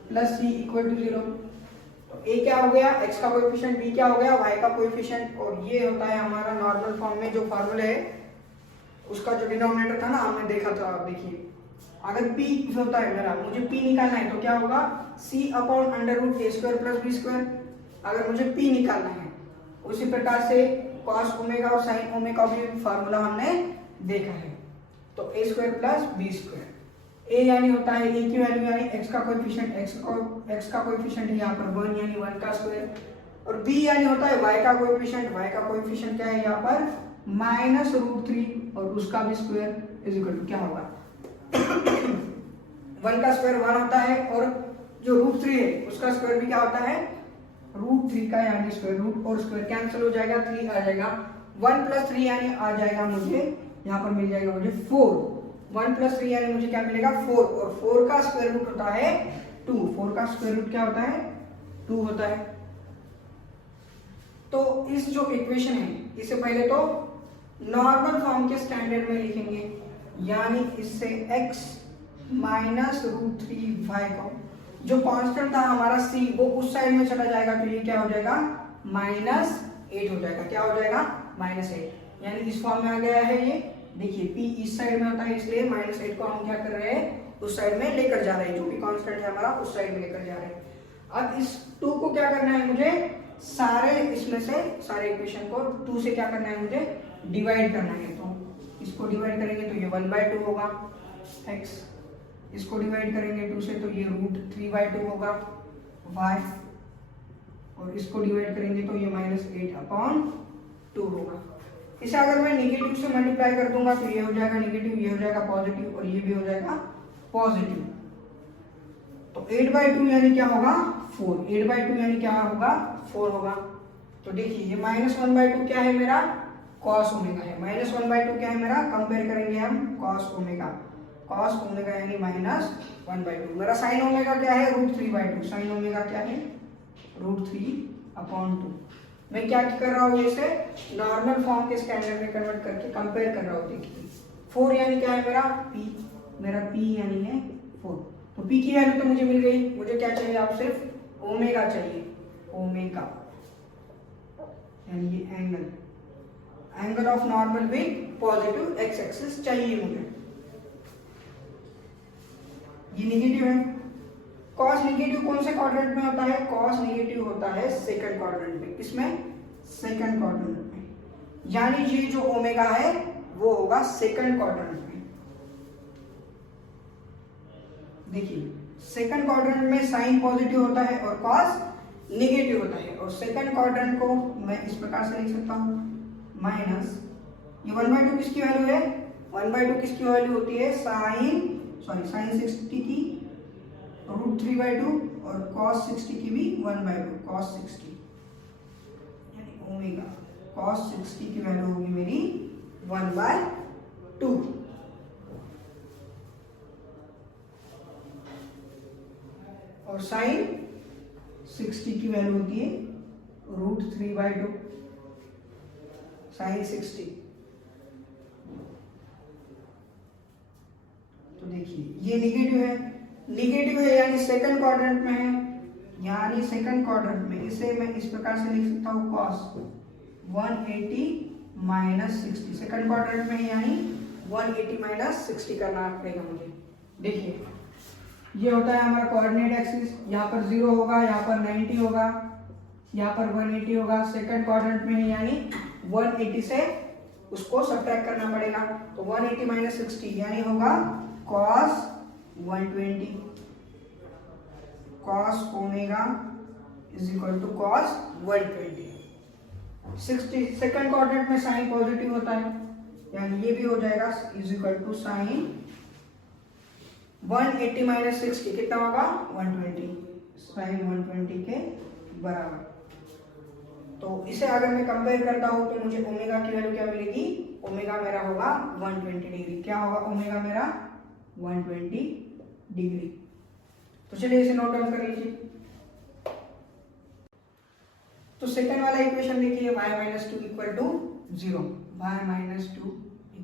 plus c equal to 0। तो a क्या हो गया, x का कोएफिशिएंट, b क्या हो गया, y का कोएफिशिएंट, और ये होता है हमारा नॉर्मल फॉर्म में जो फार्मूला है उसका जो डिनोमिनेटर था ना, हमने देखा था। देखिए अगर p होता है मेरा, मुझे p निकालना है तो क्या होगा, c/√a² प्लस b²। अगर मुझे p निकालना है, उसी प्रकार से कॉस ओमेगा और साइन ओमेगा का भी फार्मूला हमने देखा है। तो ए square plus b square, a यानी होता है ए की वैल्यू यानी एक्स का कोएफिशिएंट, एक्स का कोएफिशिएंट है यहाँ पर 1 यानी 1 का स्क्वायर, और बी यानी होता है वाई का कोएफिशिएंट, वाई का कोएफिशिएंट क्या है यहाँ पर -√3 और उसका भी स्क्वायर इज इक्वल टू क्या होगा 1 का स्क्वायर 1 होता है और जो √3 है उसका स्क्वायर भी क्या होता है √3 का, यानी स्क्वायर रूट और स्क्वायर कैंसिल हो जाएगा, 3 आ जाएगा, 1 + 3 यानी आ जाएगा मुझे यहाँ पर मिल जाएगा मुझे 4, 1 + 3 यानी मुझे क्या मिलेगा 4, और 4 का स्क्वायर रूट होता है 2, 4 का स्क्वायर रूट क्या होता है 2 होता है। तो इस जो इक्वेशन है इसे पहले तो नॉर्मल फॉर्म के स्टैंडर्ड में लिखेंगे, यानी इससे x -√3y को जो कांस्टेंट था हमारा c वो उस साइड में चला जाएगा, तो ये क्या हो जाएगा -8 हो जाएगा, क्या हो जाएगा -8, यानी इस फॉर्म में आ गया है ये। देखिए p इस साइड में होता है इसलिए -8 को हम क्या कर रहे हैं उस साइड में लेकर जा रहे हैं, जो भी कांस्टेंट है हमारा उस साइड में लेकर जा रहे हैं। अब इस 2 को क्या करना है मुझे सारे इसमें से सारे इक्वेशन को 2 से क्या करना है मुझे डिवाइड करना है, तो इसको डिवाइड करेंगे तो ये 1/2 होगा x, इसको डिवाइड करेंगे 2 से तो ये √3/2 होगा y, और इसको डिवाइड करेंगे तो ये -8/2 होगा। इसे अगर मैं नेगेटिव से मल्टीप्लाई कर दूंगा तो ये हो जाएगा नेगेटिव, ये हो जाएगा पॉजिटिव और ये भी हो जाएगा पॉजिटिव, तो 8/2 यानी क्या होगा 4, 8/2 यानी क्या होगा 4 होगा। तो देखिए ये -1/2 क्या है मेरा cos ओमेगा है, -1/2 क्या है मेरा, कंपेयर करेंगे हम cos ओमेगा यानी -1/2, मेरा sin ओमेगा क्या है √3/2, sin ओमेगा क्या है √3/2। मैं क्या कर रहा हूँ इसे नॉर्मल फॉर्म के स्टैंडर्ड में कन्वर्ट करके कंपेयर कर रहा हूँ। देखिए 4 यानी क्या है मेरा p यानी है 4, तो p की वैल्यू तो मुझे मिल गई, मुझे क्या चाहिए आप सिर्फ ओमेगा चाहिए, ओमेगा यानी ये angle of normal with positive x axis चाहिए मुझे। ये नेगेटिव है, कॉस नेगेटिव कौन से क्वाड्रेंट में होता है, कॉस नेगेटिव होता है सेकंड क्वाड्रेंट में, किसमें सेकंड क्वाड्रेंट में, यानी ये जो ओमेगा है वो होगा सेकंड क्वाड्रेंट में। देखिए सेकंड क्वाड्रेंट में साइन पॉजिटिव होता है और कॉस नेगेटिव होता है, और सेकंड क्वाड्रेंट को मैं इस प्रकार से लिख सकता हूं माइनस ये 1/2 किसकी वैल्यू है, 1/2 किसकी वैल्यू होती है sin 60 की √3/2 और cos 60 की भी 1/2 cos 60 यानी ओमेगा cos 60 की वैल्यू होगी मेरी 1/2, और sin 60 की वैल्यू होती है √3/2 sin 60। तो देखिए ये नेगेटिव है यानी सेकंड क्वाड्रेंट में है, यानी सेकंड क्वाड्रेंट में इसे मैं इस प्रकार से लिख सकता हूँ cos 180 - 60, सेकंड क्वाड्रेंट में है यानी 180 - 60 करना पड़ेगा मुझे। देखिए ये होता है हमारा कोऑर्डिनेट एक्सिस, यहाँ पर 0 होगा, यहाँ पर 90 होगा, यहाँ पर 180 होगा, सेकंड क्वाड्रेंट में है यानी 180 से उसको सब्ट्रैक्ट करना पड़ेगा, तो 180 - 60 यानी होगा cos 120, cos omega is equal to cos 120। 60 second quadrant में साइन पॉजिटिव होता है, यानी ये भी हो जाएगा इज इक्वल टू साइन 180 - 60 कितना होगा 120, साइन 120 के बराबर। तो इसे अगर मैं कंपेयर करता हूं तो मुझे ओमेगा की वैल्यू क्या मिलेगी, ओमेगा मेरा होगा 120 डिग्री, क्या होगा ओमेगा मेरा 120 डिग्री। तो चलिए इसे नोट डाउन कर लीजिए। तो सेकंड वाला इक्वेशन देखिए y - 2 = 0, y - 2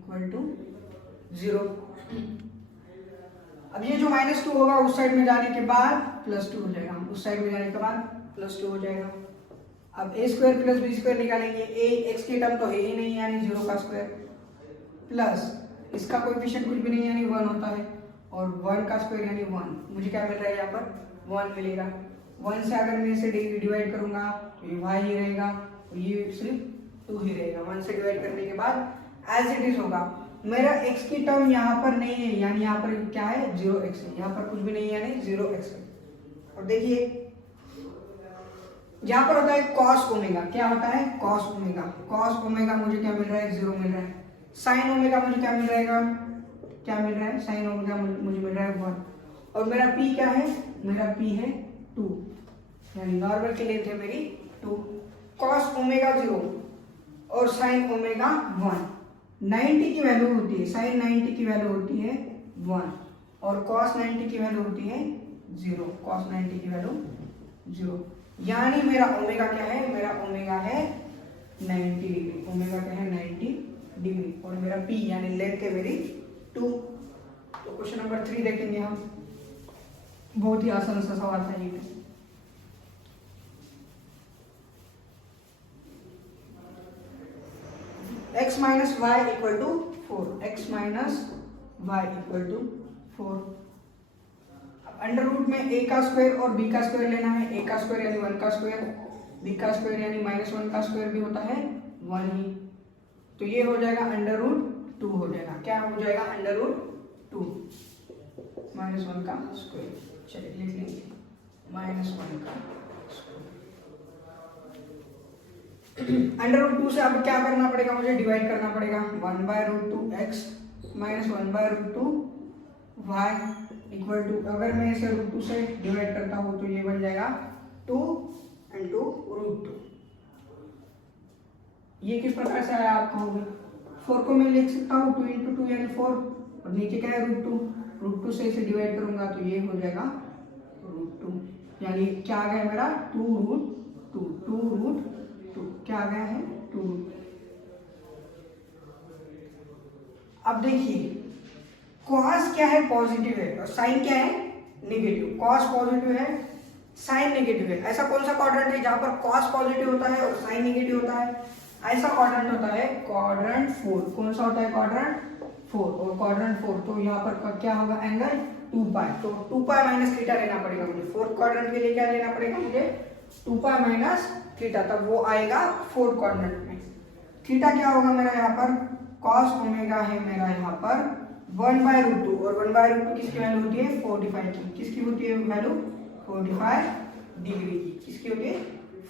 = 0। अब ये जो -2 होगा उस साइड में जाने के बाद +2 हो जाएगा, उस साइड में जाने के बाद +2 हो जाएगा। अब a² + b² निकालेंगे, a x की टर्म तो है ही नहीं यानी 0 का स्क्वायर, प्लस इसका कोएफिशिएंट कुछ भी नहीं यानी 1 होता है, और 1 का स्क्वायर यानी 1, मुझे क्या मिल रहा है यहाँ पर 1 मिलेगा। 1 से अगर मैं इसे डिवाइड करूंगा तो ये y ही रहेगा, और ये सिर्फ 2 ही रहेगा। 1 से डिवाइड करने के बाद एज इट इज होगा। मेरा x की टर्म यहाँ पर नहीं है, यानी यहाँ पर क्या है 0x है, यहाँ पर कुछ भी नहीं है यानी 0x है। और देखिए यहाँ पर होता है cos ओमेगा, क्या होता है cos ओमेगा। cos ओमेगा मुझे क्या मिल रहा है 0 मिल रहा है। sin ओमेगा मुझे क्या मिल रहेगा, क्या मिल रहा है sin ओमेगा मुझे मिल रहा है 1। और मेरा p क्या है, मेरा p है 2, यानी नॉर्मल की लेंथ है मेरी 2। cos ओमेगा 0 और sin ओमेगा 1। 90 की वैल्यू होती है, sin 90 की वैल्यू होती है 1 और cos 90 की वैल्यू होती है 0। cos 90 की वैल्यू 0, यानी मेरा ओमेगा क्या है, मेरा ओमेगा है 90 डिग्री। ओमेगा क्या है 90 डिग्री और मेरा p यानी लेंथ है मेरी 2। तो क्वेश्चन नंबर 3 देखेंगे हम। बहुत ही आसान सा सवाल था ये। x minus y equal to 4, x minus y equal to 4। Under root में a का स्क्वायर और b का स्क्वायर लेना है। a का स्क्वायर यानी 1 का स्क्वायर, b का स्क्वायर यानी -1 का स्क्वायर भी होता है 1 ही। तो ये हो जाएगा अंडर रूट 2 हो जाएगा। क्या हो जाएगा अंडर रूट 2 -1 का स्क्वायर। चलिए लिख लेंगे -1 का अंडर रूट 2 से अब क्या करना पड़ेगा, मुझे डिवाइड करना पड़ेगा। 1/√2x minus 1/√2 y equal to, अगर मैं इसे √2 से डिवाइड करता हूँ तो ये बन जाएगा 2 × √2। ये किस प्रकार से आया आप कहोगे, 4 को मैं लिख सकता हूँ 2 × 2 यानी 4 और नीचे क्या है √2 से इसे डिवाइड करूंगा तो ये हो जाएगा √2, यानी क्या आ गया मेरा 2√2 क्या आ गया है 2। अब देखिए cos क्या है पॉजिटिव है और sin क्या है नेगेटिव। cos पॉजिटिव है, sin नेगेटिव है। ऐसा कौन सा क्वाड्रेंट है जहां पर cos पॉजिटिव होता है और sin नेगेटिव होता है, ऐसा क्वाड्रेंट होता है क्वाड्रेंट 4। कौन सा होता है क्वाड्रेंट 4, और क्वाड्रेंट 4 तो यहाँ पर क्या होगा एंगल 2π। तो 2π माइनस थीटा लेना पड़ेगा मुझे। 4th क्वाड्रेंट के लिए क्या लेना पड़ेगा मुझे 2π माइनस थीटा, तब वो आएगा 4th क्वाड्रेंट में। थीटा क्या होगा मेरा यहाँ पर cos ओमेगा है मेरा यहाँ पर 1/√2 और 1/√2 किसकी वैल्यू होती है 45 की। किसकी होती है वैल्यू 45 डिग्री की। किसकी होती है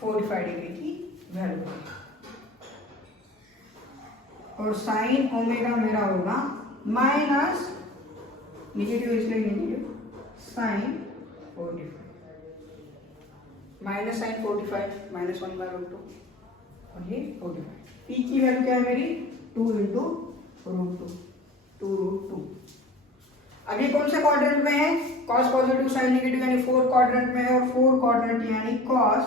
45 डिग्री की वैल्यू। और साइन ओमेगा मेरा होगा माइनस नेगेटिव, इसलिए negative sine 45 minus sine 45 minus 1/√2 और ये 45। पी की वैल्यू क्या है मेरी 2 × √2। अब ये कौन से क्वाड्रेंट में है cos पॉजिटिव साइन नेगेटिव यानी 4 क्वाड्रेंट में है और 4 क्वाड्रेंट यानी cos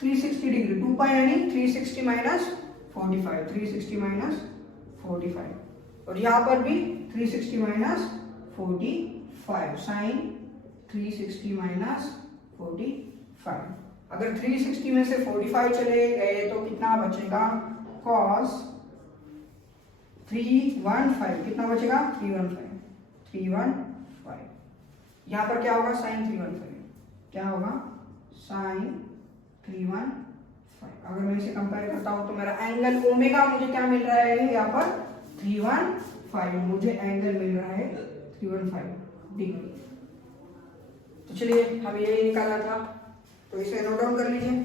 360 डिग्री 2π यानी 360 माइनस 45 360 माइनस 45 और यहाँ पर भी 360 माइनस 45 साइन 360 माइनस 45। अगर 360 में से 45 चले गए तो कितना बचेगा cos 315, कितना बचेगा 315। यहाँ पर क्या होगा साइन 315, क्या होगा साइन 315। अगर मैं इसे कंपेयर करता हूँ तो मेरा एंगल ओमेगा मुझे क्या मिल रहा है यहाँ पर 315, मुझे एंगल मिल रहा है 315 डिग्री। तो चलिए हमें यही निकालना था, तो इसे नोट डाउन कर लीजिए।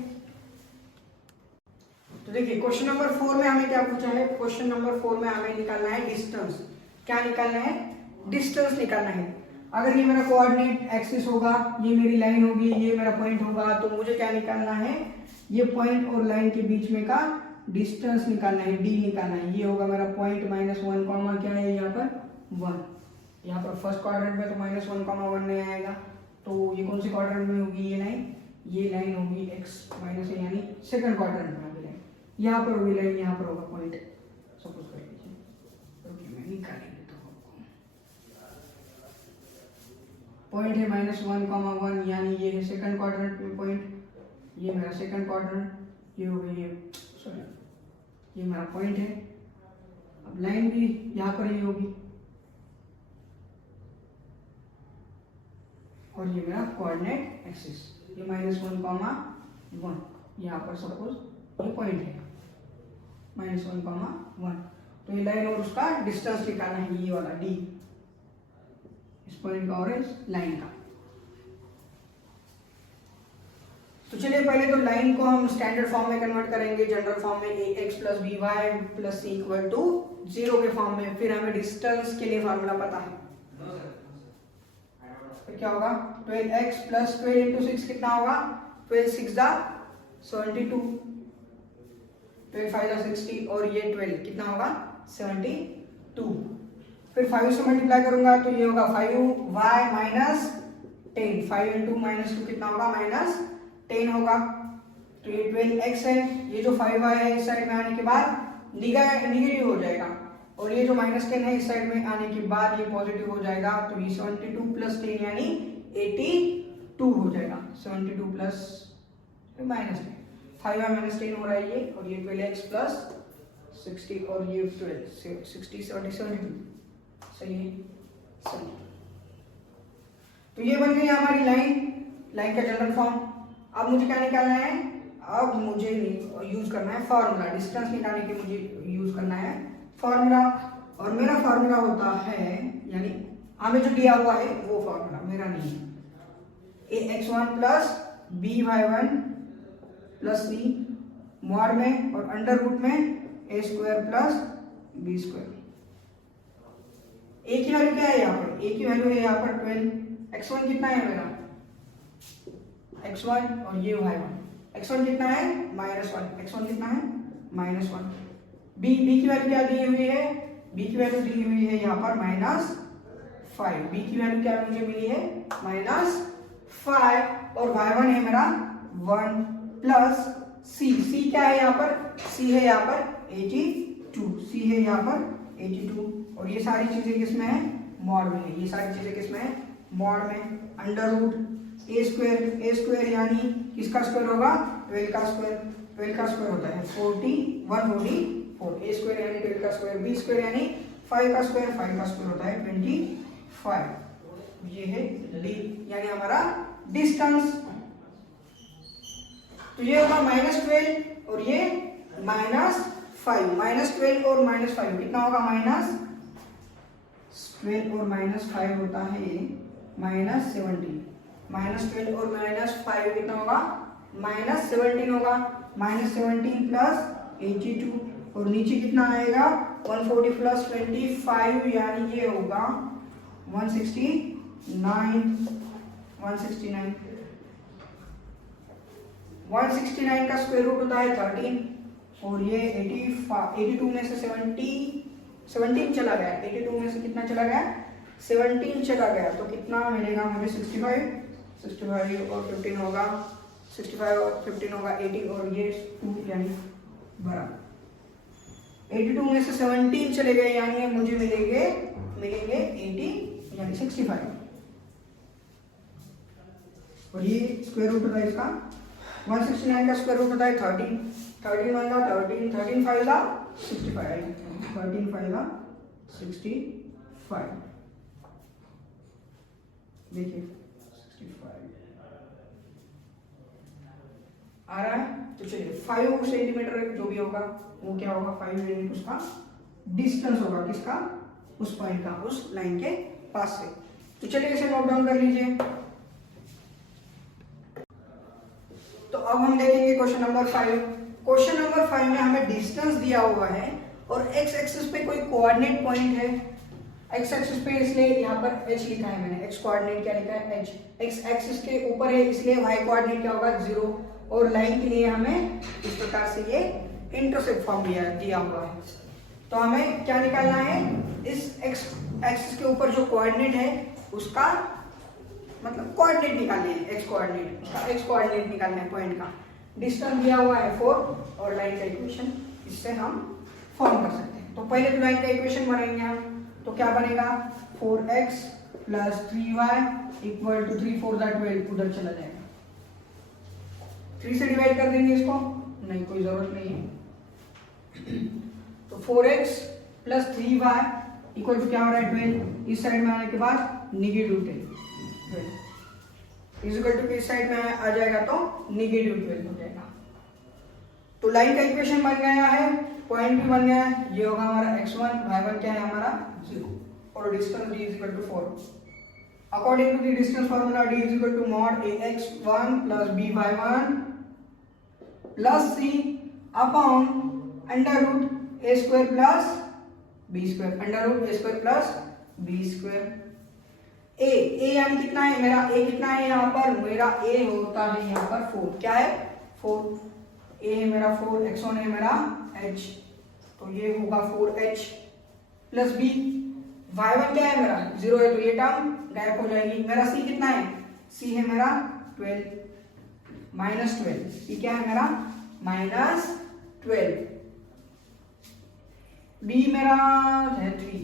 तो देखिए क्वेश्चन नंबर 4 में हमें क्या पूछा है, क्वेश्चन नंबर 4 में हमें निकालना है डिस्टेंस। क्या निकालना है डिस्टेंस निकालना है। अगर ये मेरा कोऑर्डिनेट एक्सिस होगा, ये मेरी लाइन होगी, ये मेरा पॉइंट होगा, तो मुझे क्या निकालना है ये पॉइंट और लाइन के बीच में का डिस्टेंस निकालना है, डी निकालना है। ये होगा मेरा पॉइंट -1 कॉमा क्या है यहाँ पर 1। यहाँ पर फर्स्ट क्वाड्रेंट में तो -1 कॉमा 1 नहीं आएगा, तो ये कौन सी क्वाड्रेंट में होगी ये लाइन होगी x माइनस ए यानी सेकंड क्वाड्रेंट में होगी लाइन। यहाँ पर होगी लाइन, यहाँ पर होगा पॉइंट सपोज कर लीजिए। ओके मैं निकाल लेता हूँ आपको। पॉइंट है -1 कॉमा 1 यानी ये है सेकंड क्वाड्रेंट में पॉइंट, ये मेरा सेकंड क्वाड्रेंट, ये हो गई है सॉरी ये मेरा पॉइंट है। अब लाइन भी यहाँ पर ये होगी और ये मेरा कोऑर्डिनेट एक्सिस, ये -1 कॉमा 1 यहाँ पर सपोज ये पॉइंट है। -1, 1। तो ये लाइन और उसका डिस्टेंस निकालना है, ये वाला डी, इस पॉइंट का और इस लाइन का। तो चलिए पहले तो लाइन को हम स्टैंडर्ड फॉर्म में कन्वर्ट करेंगे, जनरल फॉर्म में ax + by + c = 0 के फॉर्म में। फिर हमें डिस्टेंस के लिए फार्मूला पता है, फिर क्या होगा 12x + 12 × 6 कितना होगा, 12 6 72, 12 5 60 और ये 12 कितना होगा 72। फिर 5 से मल्टीप्लाई करूंगा तो ये होगा 5y - 10, 5 × -2 कितना होगा -10 होगा। तो ये 12x है, ये जो 5y है इस साइड में आने के बाद निगेटिव हो जाएगा, और ये जो -10 है इस साइड में आने के बाद ये पॉजिटिव हो जाएगा। तो ये 72 + 10 यानी 82 हो जाएगा। 72 प्लस -10, 5y - 10 हो रहा है ये, और ये 12x + 60 और ये 12 60 70 72, सही है, सही। तो ये बन गई हमारी लाइन का जनरल फॉर्म। अब मुझे क्या निकालना है, अब मुझे यूज करना है फॉर्मूला, डिस्टेंस निकालने के मुझे यूज करना है फॉर्मूला। और मेरा फॉर्मूला होता है, यानी हमें जो दिया हुआ है वो फॉर्मूला, मेरा नहीं है, ax1 + by1 + c मॉड में और अंडर रूट में a² + b²। a की वैल्यू क्या है यहाँ पर, a की वैल्यू है यहाँ पर 12। x1 कितना है मेरा, x1 और ये y1, x1 कितना है -1, x1 कितना है -1। b की वैल्यू क्या दी हुई है, b की वैल्यू दी हुई है यहाँ पर -5, b की वैल्यू क्या मुझे मिली है -5, और y1 है मेरा 1 प्लस c क्या है यहाँ पर, c है यहाँ पर 82, c है यहाँ पर 82, और ये सारी चीजें किसमें है, मॉड में है, ये सारी चीजें किसमें है, मॉड में। अंडर रूट a² यानी किसका स्क्वायर होगा, 12 का स्क्वायर, 12 का स्क्वायर होता है 144, a² यानी 12 का स्क्वायर, b² यानी 5 का स्क्वायर, 5 का स्क्वायर होता है 25। ये है d यानी हमारा डिस्टेंस। तो ये होगा -12 और ये -5, -12 और -5 कितना होगा, -12 और -5 होता है -17, -12 और -5 कितना होगा -17 होगा, -17 + 82, और नीचे कितना आएगा 140 + 25 यानी ये होगा 169 का स्क्वायर रूट होता है 13, और ये 82 में से 17 चला गया, 82 में से कितना चला गया 17 चला गया, तो कितना मिलेगा मुझे 65 और 15 होगा, 65 और 15 होगा 80, और ये 2 यानी बराबर 82 में से 17 चले गए, यानी मुझे मिलेंगे 80 यानी 65, और ये स्क्वायर रूट होता है इसका 169 का स्क्वायर रूट होता है 13, 13 1 13, 13 5 65, 13 5 65, देखिए 65 आ रहा है। तो चलिए 5 सेंटीमीटर जो भी होगा वो क्या होगा, 5 यूनिट उसका डिस्टेंस होगा, किसका, उस पॉइंट का, उस लाइन के पास से। तो चलिए इसे नोट डाउन कर लीजिए। तो अब हम देखेंगे क्वेश्चन नंबर 5। क्वेश्चन नंबर 5 में हमें डिस्टेंस दिया हुआ है और एक्स एक्सिस पे कोई कोऑर्डिनेट पॉइंट है। एक्स एक्सिस पे इसलिए यहाँ पर h लिखा है मैंने, एक्स कोऑर्डिनेट क्या लिखा है h, एक्स एक्सिस के ऊपर है इसलिए y कोऑर्डिनेट क्या होगा 0, और लाइन के लिए हमें इस प्रकार से ये इंटरसेप्ट फॉर्म दिया हुआ है। तो हमें क्या निकालना है, इस एक्स एक्सिस के ऊपर जो कोऑर्डिनेट है उसका मतलब कोऑर्डिनेट निकालने हैं, एक्स कोऑर्डिनेट, उसका एक्स कोऑर्डिनेट निकालना है पॉइंट का। डिस्टेंस दिया हुआ है 4 और लाइन का इक्वेशन इससे हम फॉर्म कर सकते हैं। तो पहले तो लाइन का इक्वेशन बनाएंगे हम, तो क्या बनेगा 4x + 3y = 3 4 12, उधर चला जाएगा, 3 से डिवाइड कर देंगे इसको, नहीं कोई जरूरत नहीं है। तो 4x + 3y = क्या हो रहा है 12, इस साइड में आने के बाद -10 इक्वल टू इस साइड में आ जाएगा तो -12 हो जाएगा। तो लाइन का इक्वेशन बन गया है पॉइंट भी बन गया है, ये होगा हमारा x1, y1 क्या है हमारा 0 और distance d is equal to 4। According to the distance formula d is equal to mod ax1 plus by1 plus c upon under root a square plus b square, under root a square plus b square. A यानी कितना है मेरा, a कितना है यहाँ पर, मेरा a होता है यहाँ पर 4, क्या है 4, a है मेरा 4, x1 है मेरा h, तो ये होगा 4h प्लस b, y1 क्या है मेरा 0 है तो ये टर्म गायब हो जाएगी। मेरा c कितना है, c है मेरा 12 माइनस 12, c क्या है मेरा माइनस 12, b मेरा है 3,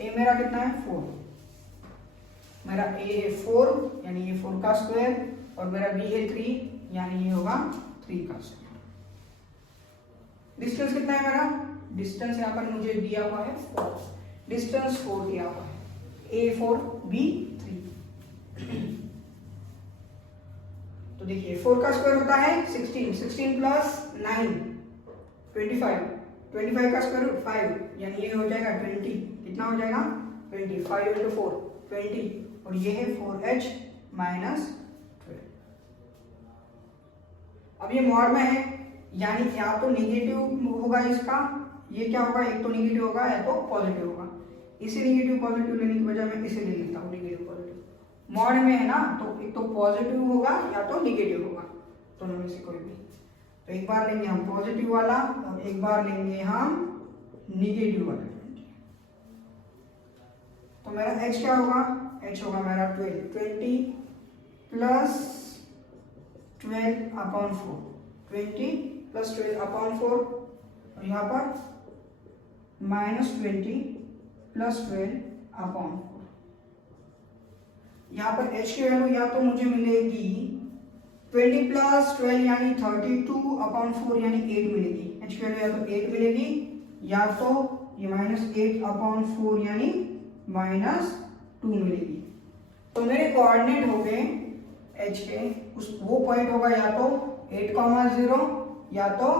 a मेरा कितना है 4, मेरा a है 4 यानी ये 4 का स्क्वायर और मेरा b है 3 यानी ये होगा 3 का स्क्वायर। डिस्टेंस कितना है मेरा, डिस्टेंस यहाँ पर मुझे दिया हुआ है 4, डिस्टेंस 4 दिया हुआ है, a 4 b 3। तो देखिए 4 का स्क्वायर होता है 16, 16 प्लस 9 25, 25 का स्क्वायर रूट 5 यानी ये हो जाएगा 20, कितना हो जाएगा 20, 5 इंटू 4 20 और ये है 4h माइनस 12। अब ये मॉड में है यानी या तो निगेटिव होगा इसका, ये क्या होगा, एक तो निगेटिव होगा या तो पॉजिटिव होगा। इसे निगेटिव पॉजिटिव लेने की बजाय मैं इसे ले लेता हूँ निगेटिव पॉजिटिव। मॉड में है ना तो एक तो पॉजिटिव होगा या तो निगेटिव होगा, दोनों में से कोई भी। तो एक बार लेंगे हम पॉजिटिव वाला और एक बार लेंगे हम निगेटिव वाला। तो मेरा h क्या होगा, h होगा मेरा 12, 20 प्लस 12 अपॉन 4, 20 प्लस 12 अपॉन 4 और यहाँ पर माइनस 20 प्लस 12 अपॉन 4। यहाँ पर h की वैल्यू या तो मुझे मिलेगी 20 प्लस 12 यानी 32 अपॉन 4 यानी 8 मिलेगी, h की वैल्यू या तो 8 मिलेगी या तो ये माइनस 8 अपॉन 4 यानी माइनस 2 मिलेगी। तो मेरे कोऑर्डिनेट हो गए h के, उस वो पॉइंट होगा या तो 8,0 या तो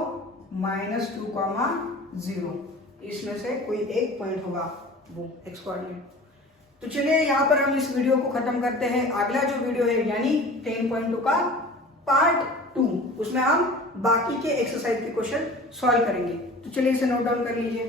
-2,0, इसमें से कोई एक पॉइंट होगा वो x कोऑर्डिनेट। तो चलिए यहाँ पर हम इस वीडियो को खत्म करते हैं। अगला जो वीडियो है यानी 10.2 का पार्ट 2, उसमें हम बाकी के एक्सरसाइज के क्वेश्चन सॉल्व करेंगे। तो चलिए इसे नोट डाउन कर लीजिए।